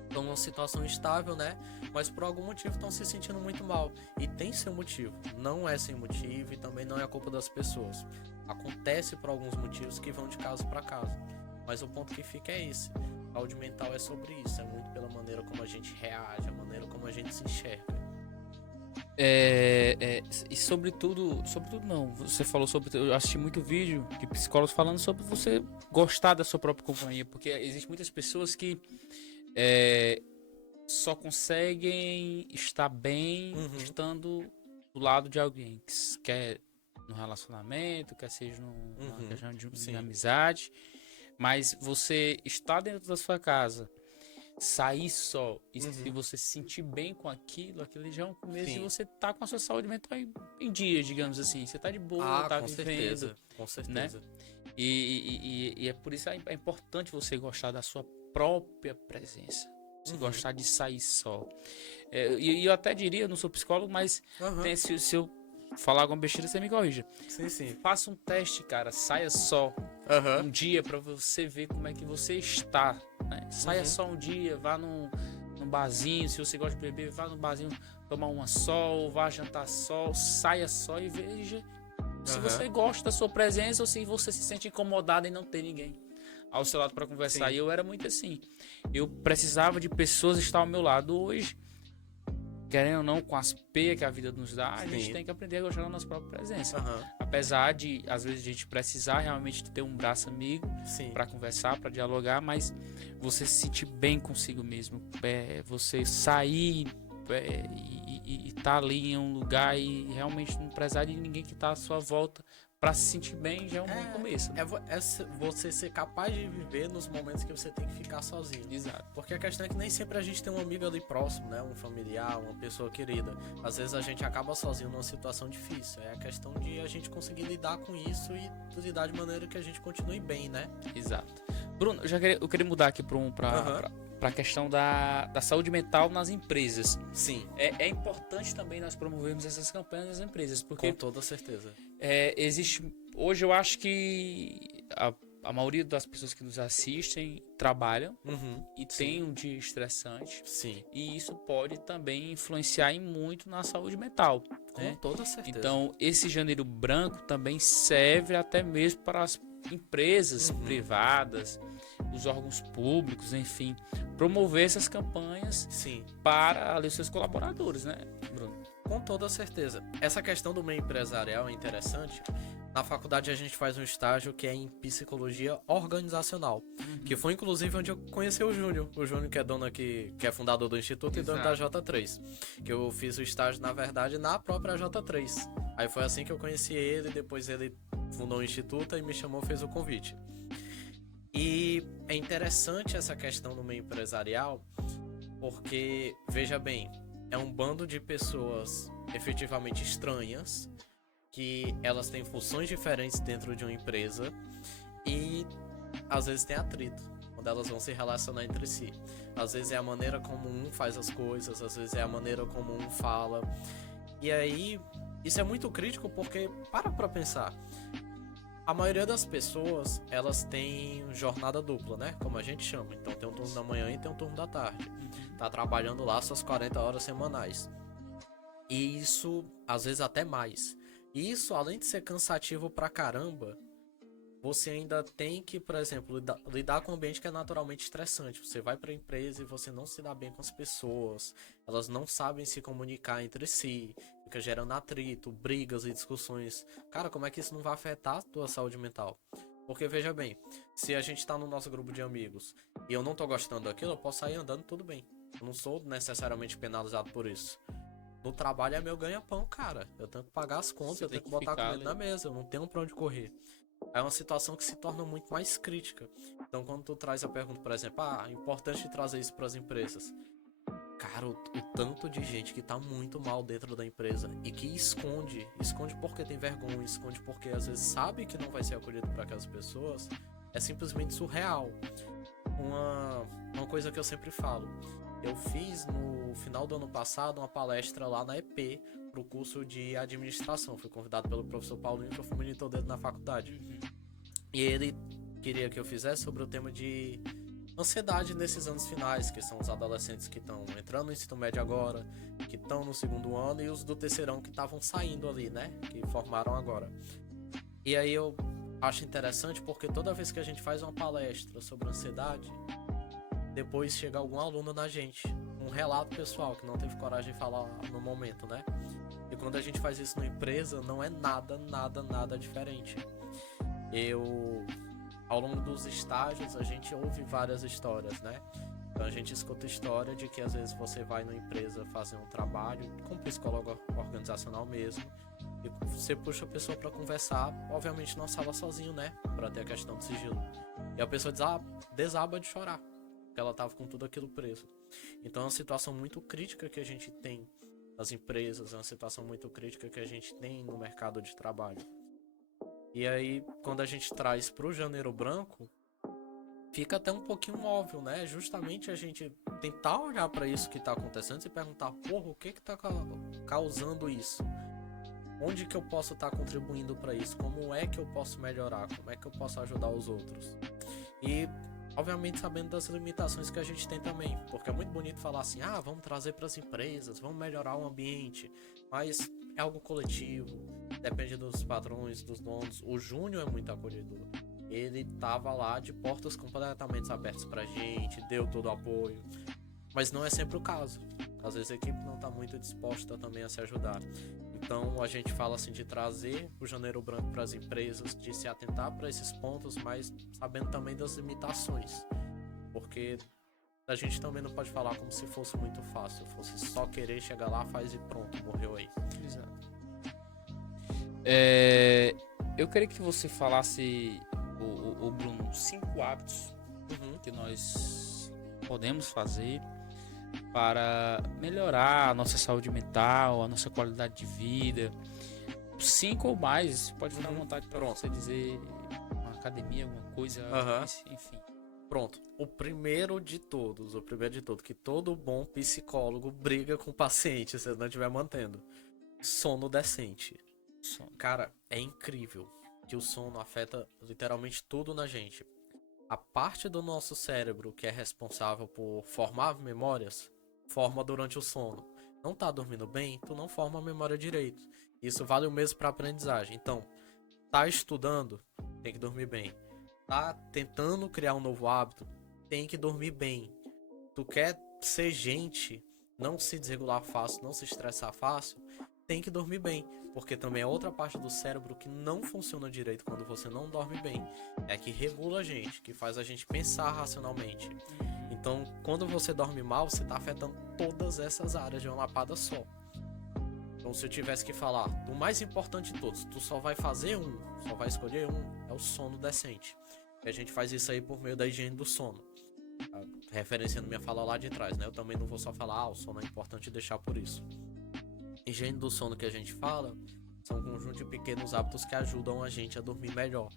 estão numa situação estável, né? Mas por algum motivo estão se sentindo muito mal. E tem seu motivo, não é sem motivo e também não é a culpa das pessoas. Acontece por alguns motivos que vão de caso para caso. Mas o ponto que fica é esse. Saúde mental é sobre isso, é muito pela maneira como a gente reage, a maneira como a gente se enxerga. E sobretudo não, você falou sobre, eu assisti muito vídeo de psicólogos falando sobre você gostar da sua própria companhia, porque existem muitas pessoas que só conseguem estar bem estando do lado de alguém que quer no relacionamento, quer seja numa questão de amizade. Mas você estar dentro da sua casa, sair só, e se você se sentir bem com aquilo já é um começo de você tá com a sua saúde mental em dia, digamos assim. Você tá de boa, tá com vivendo. certeza, com certeza. Né? E é por isso é importante você gostar da sua própria presença. Você gostar de sair só. E eu até diria, eu não sou psicólogo, mas se eu falar alguma besteira, você me corrija. Sim. Faça um teste, cara. Saia só um dia pra você ver como é que você está. Né? Saia só um dia, vá num barzinho. Se você gosta de beber, vá num barzinho tomar uma só, vá jantar só. Saia só e veja se você gosta da sua presença ou se você se sente incomodado em não ter ninguém ao seu lado para conversar. Sim. E eu era muito assim. Eu precisava de pessoas estar ao meu lado. Hoje, querendo ou não, com as peias que a vida nos dá, a gente tem que aprender a gostar da nossa própria presença. Apesar de, às vezes, a gente precisar realmente ter um braço amigo para conversar, para dialogar, mas você se sentir bem consigo mesmo. Você sair e tá ali em um lugar e realmente não precisar de ninguém que tá à sua volta para se sentir bem já é um bom começo. É você ser capaz de viver nos momentos que você tem que ficar sozinho. Exato. Porque a questão é que nem sempre a gente tem um amigo ali próximo, né? Um familiar, uma pessoa querida. Às vezes a gente acaba sozinho numa situação difícil. É a questão de a gente conseguir lidar com isso e lidar de maneira que a gente continue bem, né? Exato. Bruno, eu queria mudar aqui para a questão da saúde mental nas empresas. Sim. É importante também nós promovermos essas campanhas nas empresas, porque com toda certeza. Existe hoje, eu acho que a maioria das pessoas que nos assistem trabalham e tem um dia estressante. Sim. E isso pode também influenciar muito na saúde mental. Com toda certeza. Então, esse janeiro branco também serve até mesmo para as empresas privadas, os órgãos públicos, enfim, promover essas campanhas para ali, os seus colaboradores, né, Bruno? Com toda certeza. Essa questão do meio empresarial é interessante. Na faculdade a gente faz um estágio que é em psicologia organizacional, que foi inclusive onde eu conheci o Júnior. O Júnior que é dono aqui, que é fundador do Instituto e dono da J3. Que eu fiz o estágio, na verdade, na própria J3. Aí foi assim que eu conheci ele, depois ele fundou o Instituto e me chamou, fez o convite. E é interessante essa questão do meio empresarial, porque, veja bem, é um bando de pessoas efetivamente estranhas, que elas têm funções diferentes dentro de uma empresa e às vezes tem atrito quando elas vão se relacionar entre si. Às vezes é a maneira como um faz as coisas, às vezes é a maneira como um fala. E aí, isso é muito crítico porque, para pensar, a maioria das pessoas, elas têm jornada dupla, né? Como a gente chama. Então tem um turno da manhã e tem um turno da tarde. Tá trabalhando lá suas 40 horas semanais. E isso, às vezes até mais. E isso, além de ser cansativo pra caramba, você ainda tem que, por exemplo, lidar com um ambiente que é naturalmente estressante. Você vai pra empresa e você não se dá bem com as pessoas. Elas não sabem se comunicar entre si. Fica gerando atrito, brigas e discussões. Cara, como é que isso não vai afetar a tua saúde mental? Porque, veja bem, se a gente tá no nosso grupo de amigos e eu não tô gostando daquilo, eu posso sair andando, tudo bem. Eu não sou necessariamente penalizado por isso. No trabalho é meu ganha-pão, cara. Eu tenho que pagar as contas, eu tenho que botar comida na mesa, eu não tenho pra onde correr. É uma situação que se torna muito mais crítica. Então, quando tu traz a pergunta, por exemplo, é importante trazer isso pras empresas. Cara, o tanto de gente que tá muito mal dentro da empresa e que esconde porque tem vergonha, esconde porque às vezes sabe que não vai ser acolhido por aquelas pessoas, é simplesmente surreal. Uma coisa que eu sempre falo, eu fiz no final do ano passado uma palestra lá na EP pro curso de administração. Fui convidado pelo professor Paulinho, que eu fui monitor dele na faculdade. E ele queria que eu fizesse sobre o tema de ansiedade nesses anos finais, que são os adolescentes que estão entrando no ensino médio agora, que estão no segundo ano, e os do terceirão que estavam saindo ali, né? Que formaram agora. E aí eu acho interessante porque toda vez que a gente faz uma palestra sobre ansiedade, depois chega algum aluno na gente, um relato pessoal que não teve coragem de falar no momento, né? E quando a gente faz isso numa empresa, não é nada diferente. Ao longo dos estágios, a gente ouve várias histórias, né? Então a gente escuta história de que às vezes você vai numa empresa fazer um trabalho com psicólogo organizacional mesmo, E você puxa a pessoa pra conversar, obviamente numa sala sozinho, né? Pra ter a questão do sigilo. E a pessoa desaba de chorar, porque ela tava com tudo aquilo preso. Então é uma situação muito crítica que a gente tem nas empresas, é uma situação muito crítica que a gente tem no mercado de trabalho. E aí, quando a gente traz pro Janeiro Branco, fica até um pouquinho óbvio, né? Justamente a gente tentar olhar pra isso que tá acontecendo e perguntar, porra, o que tá causando isso? Onde que eu posso estar contribuindo para isso? Como é que eu posso melhorar? Como é que eu posso ajudar os outros? E, obviamente, sabendo das limitações que a gente tem também. Porque é muito bonito falar assim, vamos trazer para as empresas, vamos melhorar o ambiente. Mas é algo coletivo, depende dos patrões, dos donos. O Júnior é muito acolhedor. Ele tava lá de portas completamente abertas pra gente, deu todo o apoio. Mas não é sempre o caso. Às vezes a equipe não está muito disposta também a se ajudar. Então a gente fala assim de trazer o Janeiro Branco para as empresas, de se atentar para esses pontos, mas sabendo também das limitações. Porque a gente também não pode falar como se fosse muito fácil, fosse só querer chegar lá, faz e pronto, morreu aí. Exato. Eu queria que você falasse, o Bruno, 5 hábitos que nós podemos fazer para melhorar a nossa saúde mental, a nossa qualidade de vida. 5 ou mais, pode ficar à vontade para você dizer uma academia, alguma coisa, enfim. Pronto, o primeiro de todos, que todo bom psicólogo briga com o paciente se ele não estiver mantendo. Sono decente. Cara, é incrível que o sono afeta literalmente tudo na gente. A parte do nosso cérebro que é responsável por formar memórias, forma durante o sono. Não tá dormindo bem, tu não forma a memória direito. Isso vale o mesmo para aprendizagem. Então, tá estudando, tem que dormir bem. Tá tentando criar um novo hábito, tem que dormir bem. Tu quer ser gente, não se desregular fácil, não se estressar fácil, tem que dormir bem. Porque também é outra parte do cérebro que não funciona direito quando você não dorme bem. É que regula a gente, que faz a gente pensar racionalmente. Então, quando você dorme mal, você está afetando todas essas áreas de uma lapada só. Então, se eu tivesse que falar do mais importante de todos, tu só vai fazer só vai escolher é o sono decente. E a gente faz isso aí por meio da higiene do sono. Referenciando minha fala lá de trás, né? Eu também não vou só falar, o sono é importante deixar por isso. Higiene do sono que a gente fala são um conjunto de pequenos hábitos que ajudam a gente a dormir melhor.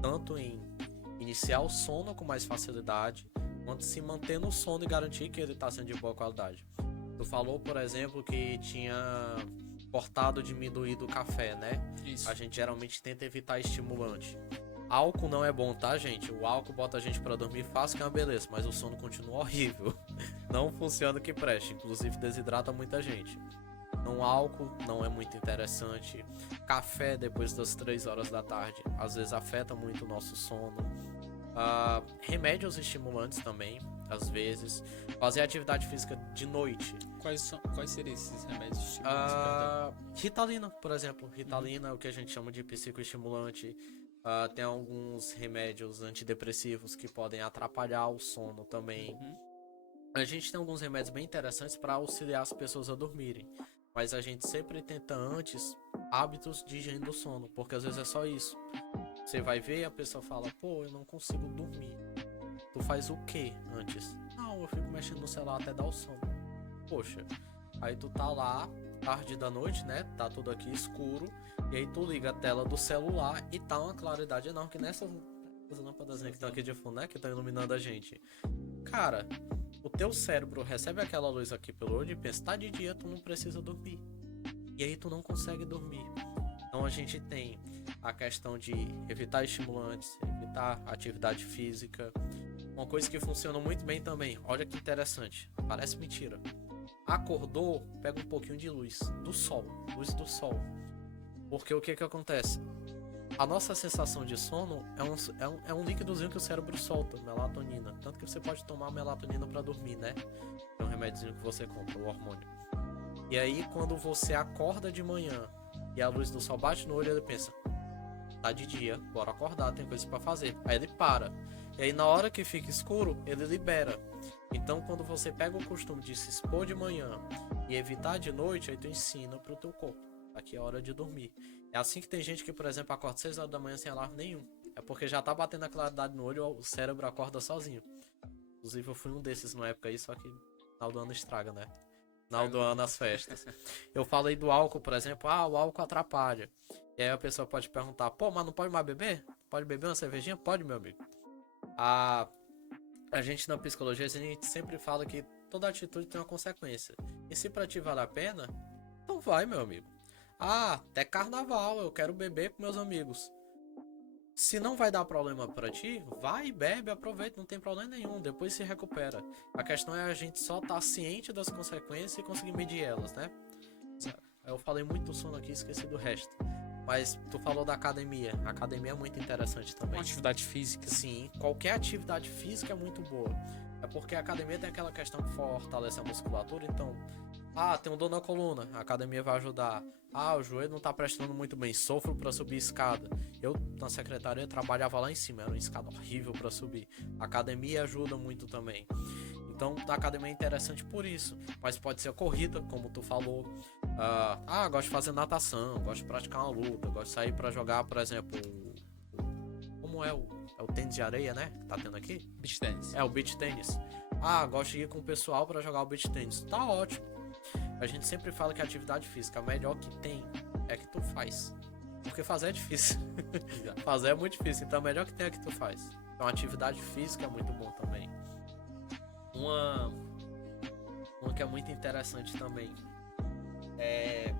Tanto em iniciar o sono com mais facilidade, quanto se manter no sono e garantir que ele está sendo de boa qualidade. Tu falou, por exemplo, que tinha cortado, diminuído o café, né? Isso. A gente geralmente tenta evitar estimulante. Álcool não é bom, tá, gente? O álcool bota a gente pra dormir fácil, que é uma beleza, mas o sono continua horrível. Não funciona o que preste, inclusive desidrata muita gente. Então, álcool não é muito interessante. Café depois das 3 horas da tarde, às vezes afeta muito o nosso sono. Remédios estimulantes também, às vezes. Fazer atividade física de noite. Quais seriam esses remédios estimulantes? Ritalina, por exemplo. Ritalina é o que a gente chama de psicoestimulante. Tem alguns remédios antidepressivos que podem atrapalhar o sono também. A gente tem alguns remédios bem interessantes para auxiliar as pessoas a dormirem. Mas a gente sempre tenta antes hábitos de higiene do sono, porque às vezes é só isso. Você vai ver e a pessoa fala, pô, eu não consigo dormir. Tu faz o que antes? Não, eu fico mexendo no celular até dar o sono. Poxa, aí tu tá lá, tarde da noite, né? Tá tudo aqui escuro. E aí tu liga a tela do celular e tá uma claridade enorme, que nessas lâmpadas que estão aqui de fundo, né? Que estão iluminando a gente. Cara, o teu cérebro recebe aquela luz aqui pelo olho e pensa, tá de dia, tu não precisa dormir. E aí tu não consegue dormir. Então a gente tem a questão de evitar estimulantes, evitar atividade física. Uma coisa que funciona muito bem também, olha que interessante, parece mentira. Acordou, pega um pouquinho de luz do sol. Porque o que acontece? A nossa sensação de sono é um líquidozinho que o cérebro solta, melatonina. Tanto que você pode tomar melatonina para dormir, né? É um remédiozinho que você compra, o hormônio. E aí, quando você acorda de manhã e a luz do sol bate no olho, ele pensa, tá de dia, bora acordar, tem coisa para fazer. Aí ele para. E aí, na hora que fica escuro, ele libera. Então, quando você pega o costume de se expor de manhã e evitar de noite, aí tu ensina pro teu corpo. aqui é hora de dormir. É assim que tem gente que, por exemplo, acorda 6 horas da manhã sem alarme nenhum. É porque já tá batendo a claridade no olho, o cérebro acorda sozinho. Inclusive eu fui um desses numa época aí, só que final do ano estraga, né? Final do ano as festas. Eu falei do álcool, por exemplo, o álcool atrapalha. E aí a pessoa pode perguntar, pô, mas não pode mais beber? Pode beber uma cervejinha? Pode, meu amigo. A gente na psicologia, a gente sempre fala que toda atitude tem uma consequência. E se pra ti vale a pena, então vai, meu amigo. É carnaval, eu quero beber com meus amigos. Se não vai dar problema pra ti, vai e bebe, aproveita, não tem problema nenhum, depois se recupera. A questão é a gente só estar ciente das consequências e conseguir medir elas, né? Eu falei muito do sono aqui, esqueci do resto. Mas tu falou da academia. A academia é muito interessante também. Uma atividade física. Sim, qualquer atividade física é muito boa. É porque a academia tem aquela questão que fortalece a musculatura, então... tem um dor na coluna, a academia vai ajudar. O joelho não tá prestando muito bem, sofro pra subir escada. Eu, na secretaria, trabalhava lá em cima, era uma escada horrível pra subir. A academia ajuda muito também. Então, a academia é interessante por isso. Mas pode ser a corrida, como tu falou. Gosto de fazer natação, gosto de praticar uma luta, gosto de sair pra jogar, por exemplo... Como é o tênis de areia, né? Que tá tendo aqui? Beach tennis. É, o beach tênis. Gosto de ir com o pessoal pra jogar o beach tênis. Tá ótimo. A gente sempre fala que a atividade física, a melhor que tem é que tu faz. Porque fazer é difícil. Fazer é muito difícil, então a melhor que tem é que tu faz. Então a atividade física é muito bom também. Uma que é muito interessante também. É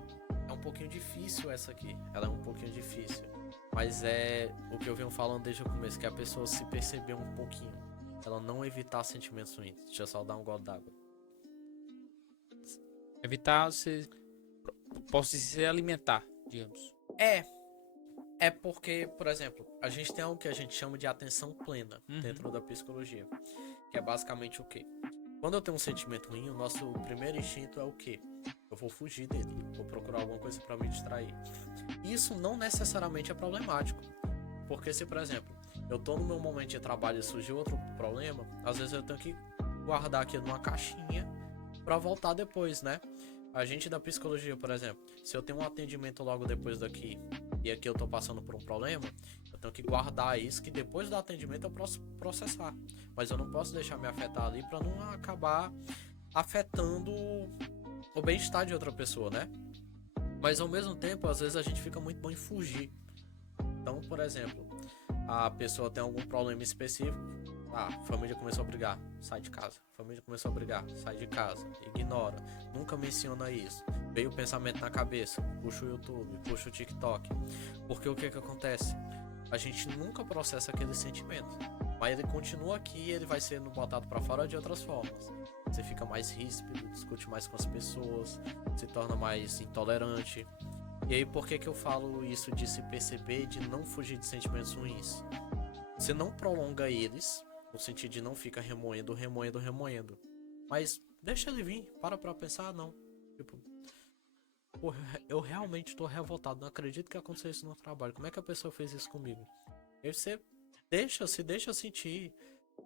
um pouquinho difícil essa aqui. Ela é um pouquinho difícil. Mas é o que eu venho falando desde o começo, que a pessoa se perceber um pouquinho. Ela não evitar sentimentos ruins. Deixa eu só dar um gole d'água. Evitar você... Posso se alimentar, digamos. É porque, por exemplo, a gente tem algo que a gente chama de atenção plena dentro da psicologia. Que é basicamente o quê? Quando eu tenho um sentimento ruim, o nosso primeiro instinto é o quê? Eu vou fugir dele, vou procurar alguma coisa para me distrair. Isso não necessariamente é problemático. Porque se, por exemplo, eu tô no meu momento de trabalho e surgiu outro problema, às vezes eu tenho que guardar aquilo numa caixinha para voltar depois, né? A gente da psicologia, por exemplo, se eu tenho um atendimento logo depois daqui e aqui eu tô passando por um problema, eu tenho que guardar isso, que depois do atendimento eu posso processar. Mas eu não posso deixar me afetar ali para não acabar afetando o bem-estar de outra pessoa, né? Mas ao mesmo tempo, às vezes a gente fica muito bom em fugir. Então, por exemplo, a pessoa tem algum problema específico, a família começou a brigar, sai de casa. Família começou a brigar, sai de casa. Ignora, nunca menciona isso. Veio o pensamento na cabeça, puxa o YouTube, puxa o TikTok. Porque o que acontece? A gente nunca processa aquele sentimento, mas ele continua aqui e ele vai sendo botado pra fora de outras formas. Você fica mais ríspido, discute mais com as pessoas, se torna mais intolerante. E aí por que eu falo isso de se perceber, de não fugir de sentimentos ruins? Você não prolonga eles, no sentido de não fica remoendo. Mas deixa ele vir, para pra pensar, não. Tipo, pô, eu realmente tô revoltado, não acredito que aconteceu isso no trabalho. Como é que a pessoa fez isso comigo? Aí você deixa sentir.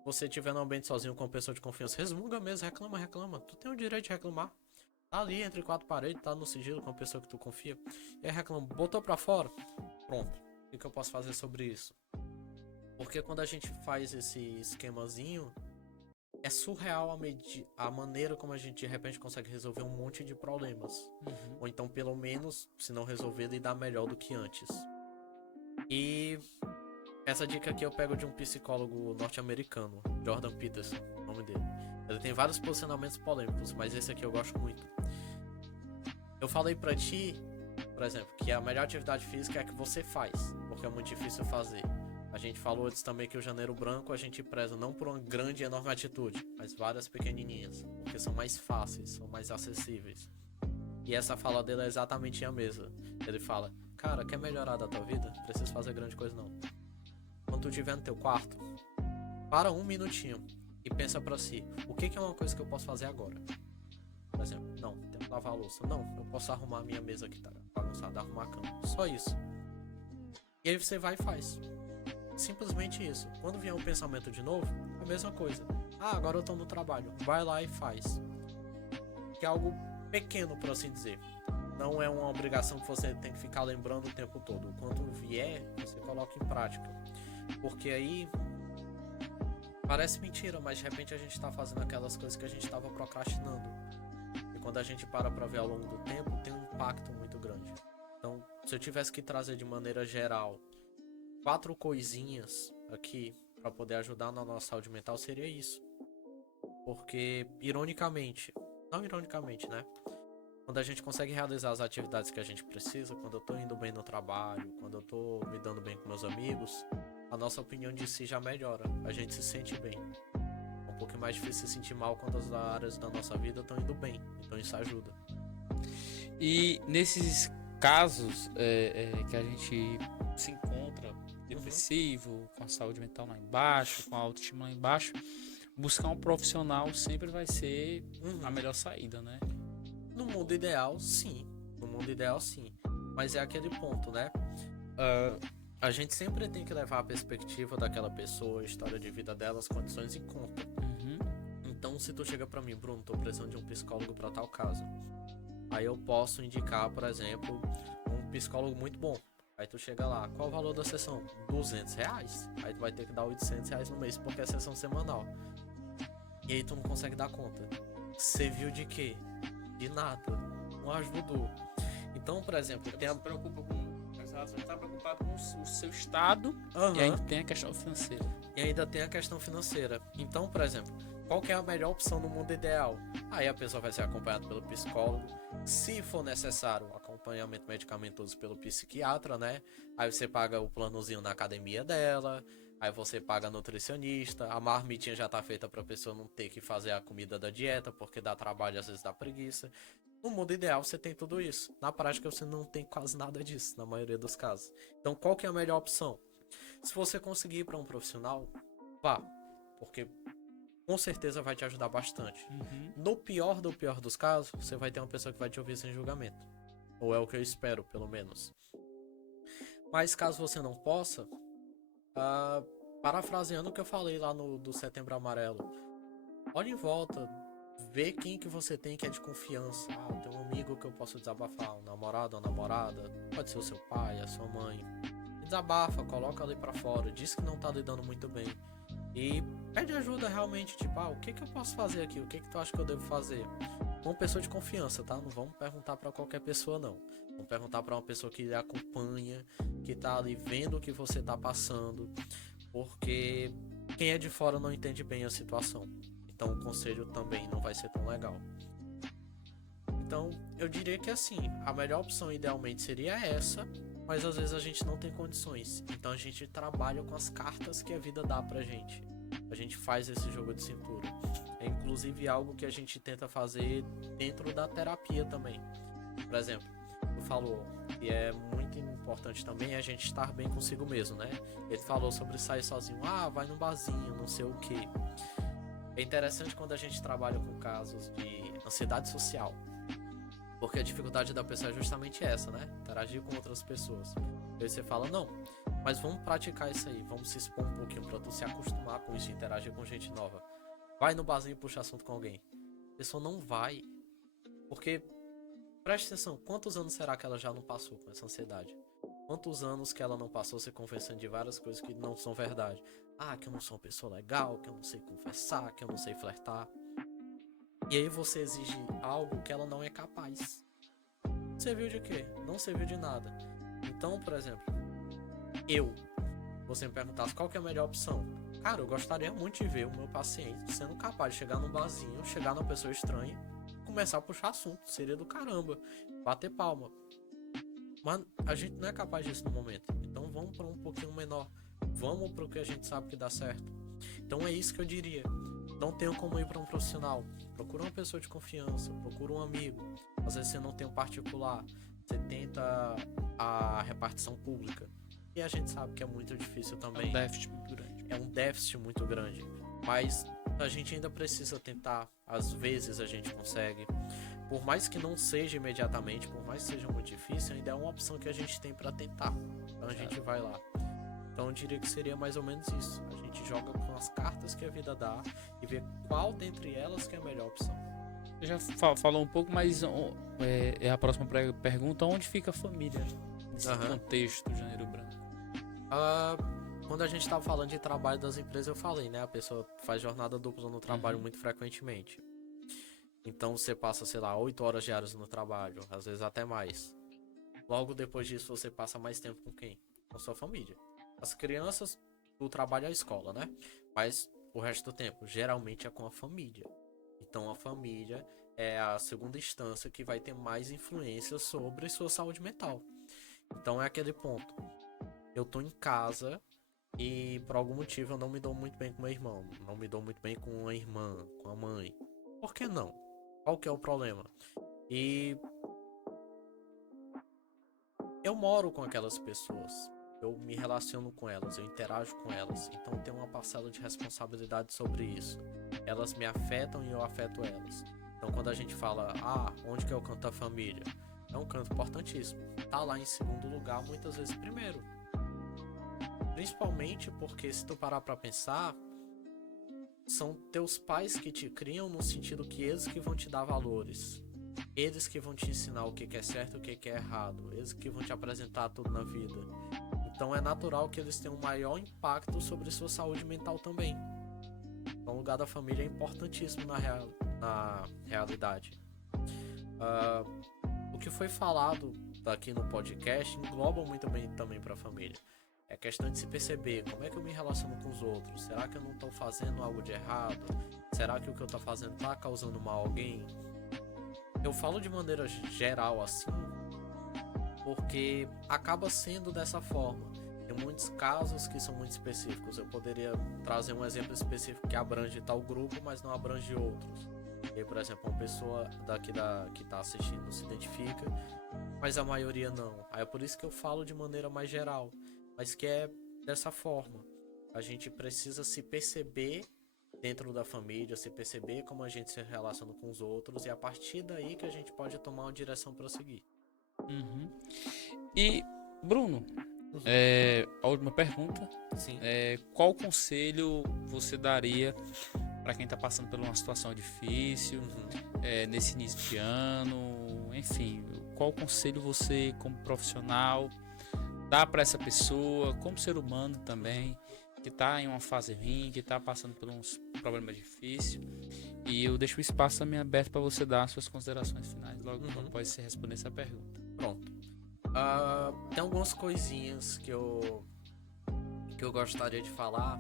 Você estiver no ambiente sozinho com uma pessoa de confiança, resmunga mesmo, reclama. Tu tem o direito de reclamar. Tá ali entre quatro paredes, tá no sigilo com uma pessoa que tu confia. E aí reclama, botou pra fora? Pronto. O que eu posso fazer sobre isso? Porque quando a gente faz esse esquemazinho, é surreal a maneira como a gente de repente consegue resolver um monte de problemas. Ou então, pelo menos, se não resolver, lidar melhor do que antes. E essa dica aqui eu pego de um psicólogo norte-americano, Jordan Peterson, o nome dele. Ele tem vários posicionamentos polêmicos, mas esse aqui eu gosto muito. Eu falei pra ti, por exemplo, que a melhor atividade física é a que você faz, porque é muito difícil fazer. A gente falou antes também que o Janeiro Branco a gente preza não por uma grande e enorme atitude, mas várias pequenininhas, porque são mais fáceis, são mais acessíveis. E essa fala dele é exatamente a mesma. Ele fala, cara, quer melhorar da tua vida? Não precisa fazer grande coisa não. Quando tu estiver no teu quarto, para um minutinho e pensa pra si, o que é uma coisa que eu posso fazer agora? Por exemplo, não, tenho que lavar a louça. Não, eu posso arrumar a minha mesa que tá bagunçada, arrumar a cama. Só isso. E aí você vai e faz. Simplesmente isso. Quando vier um pensamento de novo, a mesma coisa. Agora eu tô no trabalho. Vai lá e faz. Que é algo pequeno, por assim dizer. não é uma obrigação que você tem que ficar lembrando o tempo todo. Quando vier, você coloca em prática. Porque aí parece mentira, mas de repente a gente tá fazendo aquelas coisas que a gente tava procrastinando. E quando a gente para pra ver ao longo do tempo, tem um impacto muito grande. Então, se eu tivesse que trazer de maneira geral 4 coisinhas aqui para poder ajudar na nossa saúde mental, seria isso. Porque, ironicamente, não ironicamente, né? Quando a gente consegue realizar as atividades que a gente precisa, quando eu tô indo bem no trabalho, quando eu tô me dando bem com meus amigos, a nossa opinião de si já melhora. A gente se sente bem. É um pouco mais difícil se sentir mal quando as áreas da nossa vida estão indo bem. Então isso ajuda. E nesses casos que a gente se encontra depressivo, com a saúde mental lá embaixo, com a autoestima lá embaixo, buscar um profissional sempre vai ser a melhor saída, né? No mundo ideal, sim. No mundo ideal, sim. Mas é aquele ponto, né? A gente sempre tem que levar a perspectiva daquela pessoa, a história de vida dela, as condições em conta. Então, se tu chega pra mim, Bruno, tô precisando de um psicólogo pra tal caso. Aí eu posso indicar, por exemplo, um psicólogo muito bom. Aí tu chega lá, qual o valor da sessão? R$200. Aí tu vai ter que dar R$800 no mês, porque é sessão semanal. E aí tu não consegue dar conta. Serviu de quê? De nada. Não ajudou. Então, por exemplo, Você se preocupa com... Você está preocupado com o seu estado e ainda tem a questão financeira. E ainda tem a questão financeira. Então, por exemplo, qual que é a melhor opção no mundo ideal? Aí a pessoa vai ser acompanhada pelo psicólogo. Se for necessário, acompanhamento medicamentoso pelo psiquiatra, né? Aí você paga o planozinho na academia dela. Aí você paga nutricionista. A marmitinha já tá feita pra pessoa não ter que fazer a comida da dieta, porque dá trabalho e às vezes dá preguiça. No mundo ideal você tem tudo isso. Na prática você não tem quase nada disso, na maioria dos casos. Então qual que é a melhor opção? Se você conseguir ir para um profissional, vá. Porque com certeza vai te ajudar bastante. No pior do pior dos casos, você vai ter uma pessoa que vai te ouvir sem julgamento. Ou é o que eu espero, pelo menos. Mas caso você não possa, parafraseando o que eu falei lá do Setembro Amarelo, olha em volta, vê quem que você tem que é de confiança. Tem um amigo que eu posso desabafar, um namorado ou namorada, pode ser o seu pai, a sua mãe. Desabafa, coloca ali pra fora, diz que não tá lidando muito bem. E pede ajuda realmente, tipo, o que eu posso fazer aqui? O que tu acha que eu devo fazer? Uma pessoa de confiança, tá? Não vamos perguntar pra qualquer pessoa, não. Vamos perguntar pra uma pessoa que lhe acompanha, que tá ali vendo o que você tá passando. Porque quem é de fora não entende bem a situação. Então o conselho também não vai ser tão legal. Então eu diria que assim, a melhor opção idealmente seria essa. Mas às vezes a gente não tem condições. Então a gente trabalha com as cartas que a vida dá pra gente. A gente faz esse jogo de cintura. É inclusive algo que a gente tenta fazer dentro da terapia também. Por exemplo, tu falou que é muito importante também a gente estar bem consigo mesmo, né? Ele falou sobre sair sozinho. Vai num barzinho, não sei o que. É interessante quando a gente trabalha com casos de ansiedade social. Porque a dificuldade da pessoa é justamente essa, né? Interagir com outras pessoas. Aí você fala, não, mas vamos praticar isso aí. Vamos se expor um pouquinho pra tu se acostumar com isso, interagir com gente nova. Vai no barzinho e puxa assunto com alguém. A pessoa não vai. Porque, preste atenção, quantos anos será que ela já não passou com essa ansiedade? Quantos anos que ela não passou se conversando de várias coisas que não são verdade? Que eu não sou uma pessoa legal, que eu não sei conversar, que eu não sei flertar. E aí você exige algo que ela não é capaz. Serviu de quê? Não serviu de nada. Então, por exemplo, você me perguntasse qual que é a melhor opção. Cara, eu gostaria muito de ver o meu paciente sendo capaz de chegar num barzinho, chegar numa pessoa estranha, começar a puxar assunto. Seria do caramba. Bater palma. Mas a gente não é capaz disso no momento. Então vamos para um pouquinho menor. Vamos para o que a gente sabe que dá certo. Então é isso que eu diria. Não tenho como ir para um profissional. Procura uma pessoa de confiança, procura um amigo. Às vezes você não tem um particular, você tenta a repartição pública. E a gente sabe que é muito difícil também. É um déficit muito grande. É um déficit muito grande. Mas a gente ainda precisa tentar. Às vezes a gente consegue. Por mais que não seja imediatamente, por mais que seja muito difícil, ainda é uma opção que a gente tem para tentar. Então a gente vai lá. Então eu diria que seria mais ou menos isso. A gente joga com as cartas que a vida dá e vê qual dentre elas que é a melhor opção. Você já falou um pouco, mas é a próxima pergunta: onde fica a família nesse contexto do Janeiro Branco? Quando a gente tava falando de trabalho das empresas, eu falei, né? A pessoa faz jornada dupla no trabalho muito frequentemente. Então você passa, sei lá, 8 horas diárias no trabalho, às vezes até mais. Logo depois disso, você passa mais tempo com quem? Com sua família. As crianças, o trabalho é a escola, né? Mas o resto do tempo, geralmente é com a família. Então a família é a segunda instância que vai ter mais influência sobre sua saúde mental. Então é aquele ponto. Eu tô em casa e por algum motivo eu não me dou muito bem com meu irmão. Não me dou muito bem com a irmã, com a mãe. Por que não? Qual que é o problema? E eu moro com aquelas pessoas, eu me relaciono com elas, eu interajo com elas, então eu tenho uma parcela de responsabilidade sobre isso. Elas me afetam e eu afeto elas. Então quando a gente fala, onde que é o canto da família? É um canto importantíssimo. Tá lá em segundo lugar, muitas vezes primeiro. Principalmente porque se tu parar pra pensar, são teus pais que te criam no sentido que eles que vão te dar valores. Eles que vão te ensinar o que é certo e o que é errado. Eles que vão te apresentar tudo na vida. Então é natural que eles tenham um maior impacto sobre sua saúde mental também. Então o lugar da família é importantíssimo na realidade. O que foi falado aqui no podcast engloba muito bem também para a família. É questão de se perceber como é que eu me relaciono com os outros. Será que eu não estou fazendo algo de errado? Será que o que eu estou fazendo está causando mal a alguém? Eu falo de maneira geral assim, porque acaba sendo dessa forma. Tem muitos casos que são muito específicos. Eu poderia trazer um exemplo específico que abrange tal grupo, mas não abrange outros. E aí, por exemplo, uma pessoa que está assistindo se identifica, mas a maioria não. Aí é por isso que eu falo de maneira mais geral, mas que é dessa forma. A gente precisa se perceber dentro da família, se perceber como a gente se relaciona com os outros, e a partir daí que a gente pode tomar uma direção para seguir. E, Bruno, a última pergunta. Sim. Qual conselho você daria para quem está passando por uma situação difícil, nesse início de ano? Enfim, qual conselho você, como profissional, dá para essa pessoa, como ser humano também, que está em uma fase ruim, que está passando por uns problemas difíceis? E eu deixo o espaço também aberto para você dar suas considerações finais logo após você responder essa pergunta. Pronto. Tem algumas coisinhas que eu gostaria de falar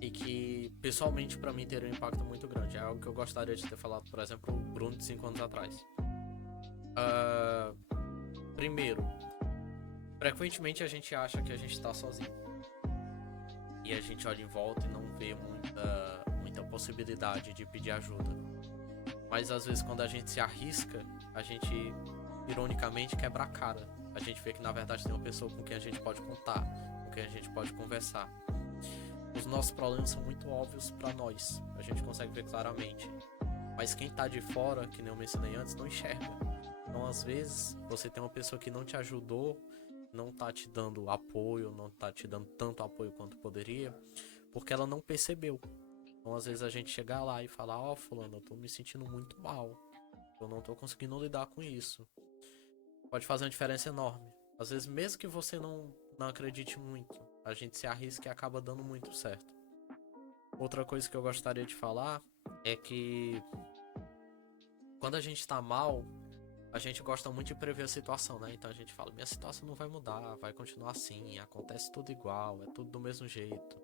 e que pessoalmente para mim teria um impacto muito grande. É algo que eu gostaria de ter falado, por exemplo, o Bruno de 5 anos atrás. Primeiro, frequentemente a gente acha que a gente tá sozinho. E a gente olha em volta e não vê muita possibilidade de pedir ajuda. Mas às vezes quando a gente se arrisca, a gente ironicamente quebra a cara. A gente vê que na verdade tem uma pessoa com quem a gente pode contar, com quem a gente pode conversar. Os nossos problemas são muito óbvios para nós, a gente consegue ver claramente. Mas quem tá de fora, que nem eu mencionei antes, não enxerga. Então às vezes você tem uma pessoa que não te ajudou, não tá te dando apoio, não tá te dando tanto apoio quanto poderia, porque ela não percebeu. Então às vezes a gente chega lá e fala, fulano, eu tô me sentindo muito mal, eu não tô conseguindo lidar com isso. Pode fazer uma diferença enorme. Às vezes mesmo que você não acredite muito, a gente se arrisca e acaba dando muito certo. Outra coisa que eu gostaria de falar é que quando a gente tá mal, a gente gosta muito de prever a situação, né? Então a gente fala, minha situação não vai mudar, vai continuar assim, acontece tudo igual, é tudo do mesmo jeito.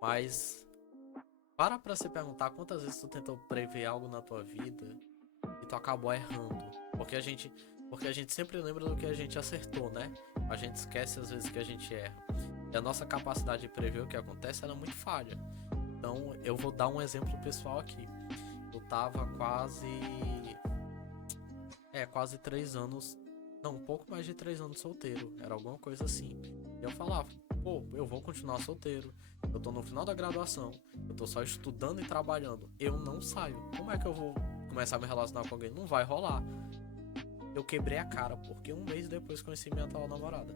Mas pra se perguntar quantas vezes tu tentou prever algo na tua vida e tu acabou errando. Porque a gente sempre lembra do que a gente acertou, né? A gente esquece às vezes que a gente erra. E a nossa capacidade de prever o que acontece ela é muito falha. Então eu vou dar um exemplo pessoal aqui. Eu tava quase 3 anos, não, um pouco mais de 3 anos solteiro, era alguma coisa assim. E eu falava, eu vou continuar solteiro, eu tô no final da graduação, eu tô só estudando e trabalhando, eu não saio. Como é que eu vou começar a me relacionar com alguém? Não vai rolar. Eu quebrei a cara, porque um mês depois conheci minha atual namorada.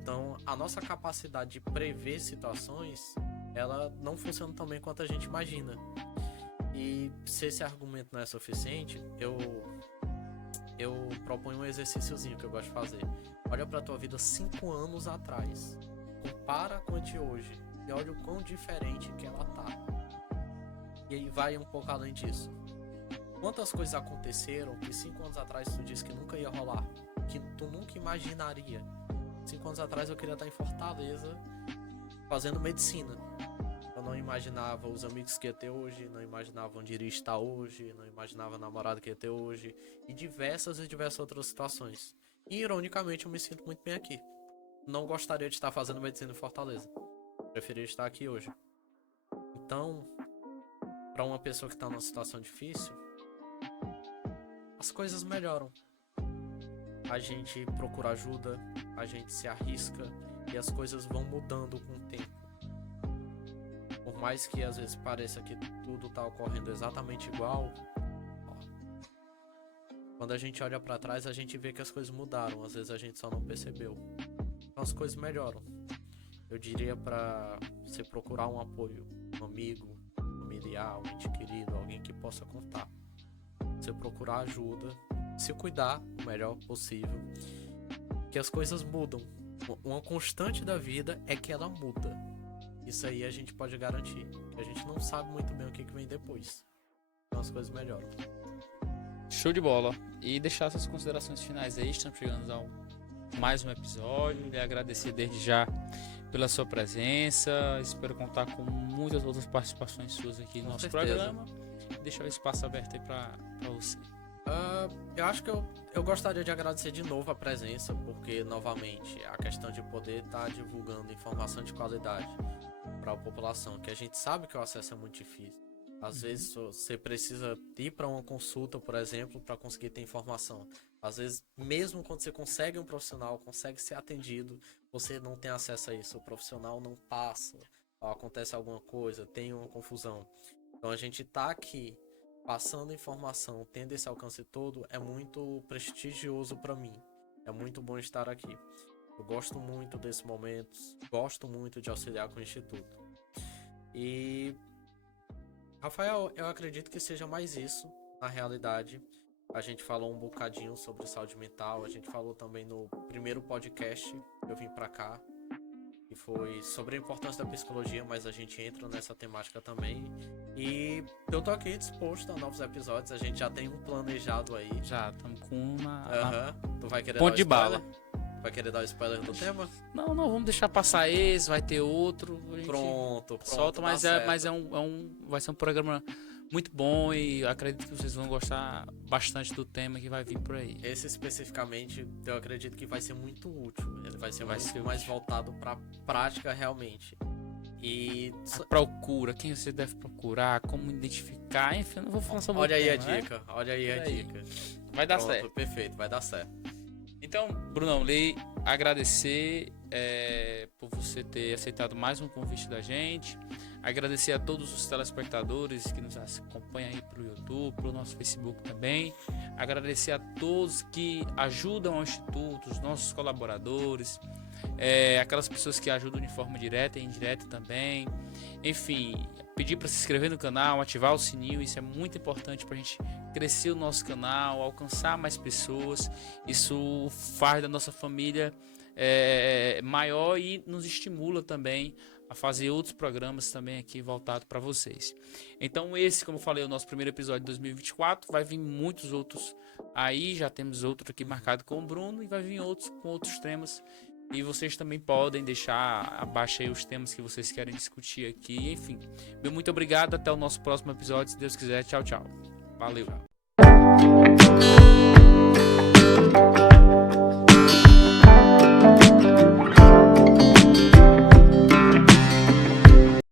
Então, a nossa capacidade de prever situações, ela não funciona tão bem quanto a gente imagina. E se esse argumento não é suficiente, eu proponho um exercíciozinho que eu gosto de fazer. Olha pra tua vida 5 anos atrás. Compara com a de hoje. E olha o quão diferente que ela tá. E aí vai um pouco além disso. Quantas coisas aconteceram que 5 anos atrás tu disse que nunca ia rolar? Que tu nunca imaginaria. 5 anos atrás eu queria estar em Fortaleza fazendo medicina. Eu não imaginava os amigos que ia ter hoje, não imaginava onde iria estar hoje, não imaginava a namorada que ia ter hoje, e diversas outras situações. E ironicamente eu me sinto muito bem aqui. Não gostaria de estar fazendo medicina em Fortaleza. Preferia estar aqui hoje. Então, para uma pessoa que está numa situação difícil, as coisas melhoram. A gente procura ajuda, a gente se arrisca e as coisas vão mudando com o tempo. Por mais que às vezes pareça que tudo tá ocorrendo exatamente igual, quando a gente olha para trás a gente vê que as coisas mudaram, às vezes a gente só não percebeu. Então as coisas melhoram. Eu diria para você procurar um apoio, um amigo, um familiar, um ente querido, alguém que possa contar. Você procurar ajuda, se cuidar o melhor possível, que as coisas mudam. Uma constante da vida é que ela muda. Isso aí a gente pode garantir, que a gente não sabe muito bem o que vem depois. Então as coisas melhoram. Show de bola. E deixar essas considerações finais aí, estamos chegando a mais um episódio. E agradecer desde já pela sua presença. Espero contar com muitas outras participações suas aqui no nosso programa. Deixar o espaço aberto aí para você. Eu acho que eu gostaria de agradecer de novo a presença, porque novamente a questão de poder estar divulgando informação de qualidade para a população, que a gente sabe que o acesso é muito difícil. Às vezes você precisa ir para uma consulta, por exemplo, para conseguir ter informação. Às vezes, mesmo quando você consegue um profissional, consegue ser atendido, você não tem acesso a isso. O profissional não passa, acontece alguma coisa, tem uma confusão. Então a gente tá aqui passando informação, tendo esse alcance todo, é muito prestigioso para mim. É muito bom estar aqui. Eu gosto muito desses momentos, gosto muito de auxiliar com o Instituto. E, Rafael, eu acredito que seja mais isso, na realidade. A gente falou um bocadinho sobre saúde mental, a gente falou também no primeiro podcast que eu vim pra cá, que foi sobre a importância da psicologia, mas a gente entra nessa temática também. E eu tô aqui disposto a novos episódios, a gente já tem um planejado aí. Já, estamos com uma... Tu vai querer ponto dar de spoiler? bala. Vai querer dar o spoiler do tema? Não, vamos deixar passar esse, vai ter outro. Pronto. Solta, mas vai ser um programa muito bom e acredito que vocês vão gostar bastante do tema que vai vir por aí. Esse especificamente, eu acredito que vai ser muito útil. Ele vai ser mais útil. voltado pra prática realmente. E a procura, quem você deve procurar, como identificar, enfim, eu não vou falar sobre olha o aí tema, a dica, olha aí a dica. Vai dar Pronto, certo. Perfeito, vai dar certo. Então, Brunão, Lei, agradecer por você ter aceitado mais um convite da gente. Agradecer a todos os telespectadores que nos acompanham aí pelo YouTube, pelo nosso Facebook também. Agradecer a todos que ajudam ao Instituto, os nossos colaboradores, aquelas pessoas que ajudam de forma direta e indireta também. Enfim, pedir para se inscrever no canal, ativar o sininho, isso é muito importante para a gente crescer o nosso canal, alcançar mais pessoas. Isso faz da nossa família maior e nos estimula também a fazer outros programas também aqui voltados para vocês. Então esse, como eu falei, é o nosso primeiro episódio de 2024, vai vir muitos outros aí, já temos outro aqui marcado com o Bruno e vai vir outros com outros temas. E vocês também podem deixar abaixo aí os temas que vocês querem discutir aqui. Enfim, meu muito obrigado. Até o nosso próximo episódio. Se Deus quiser. Tchau, tchau. Valeu.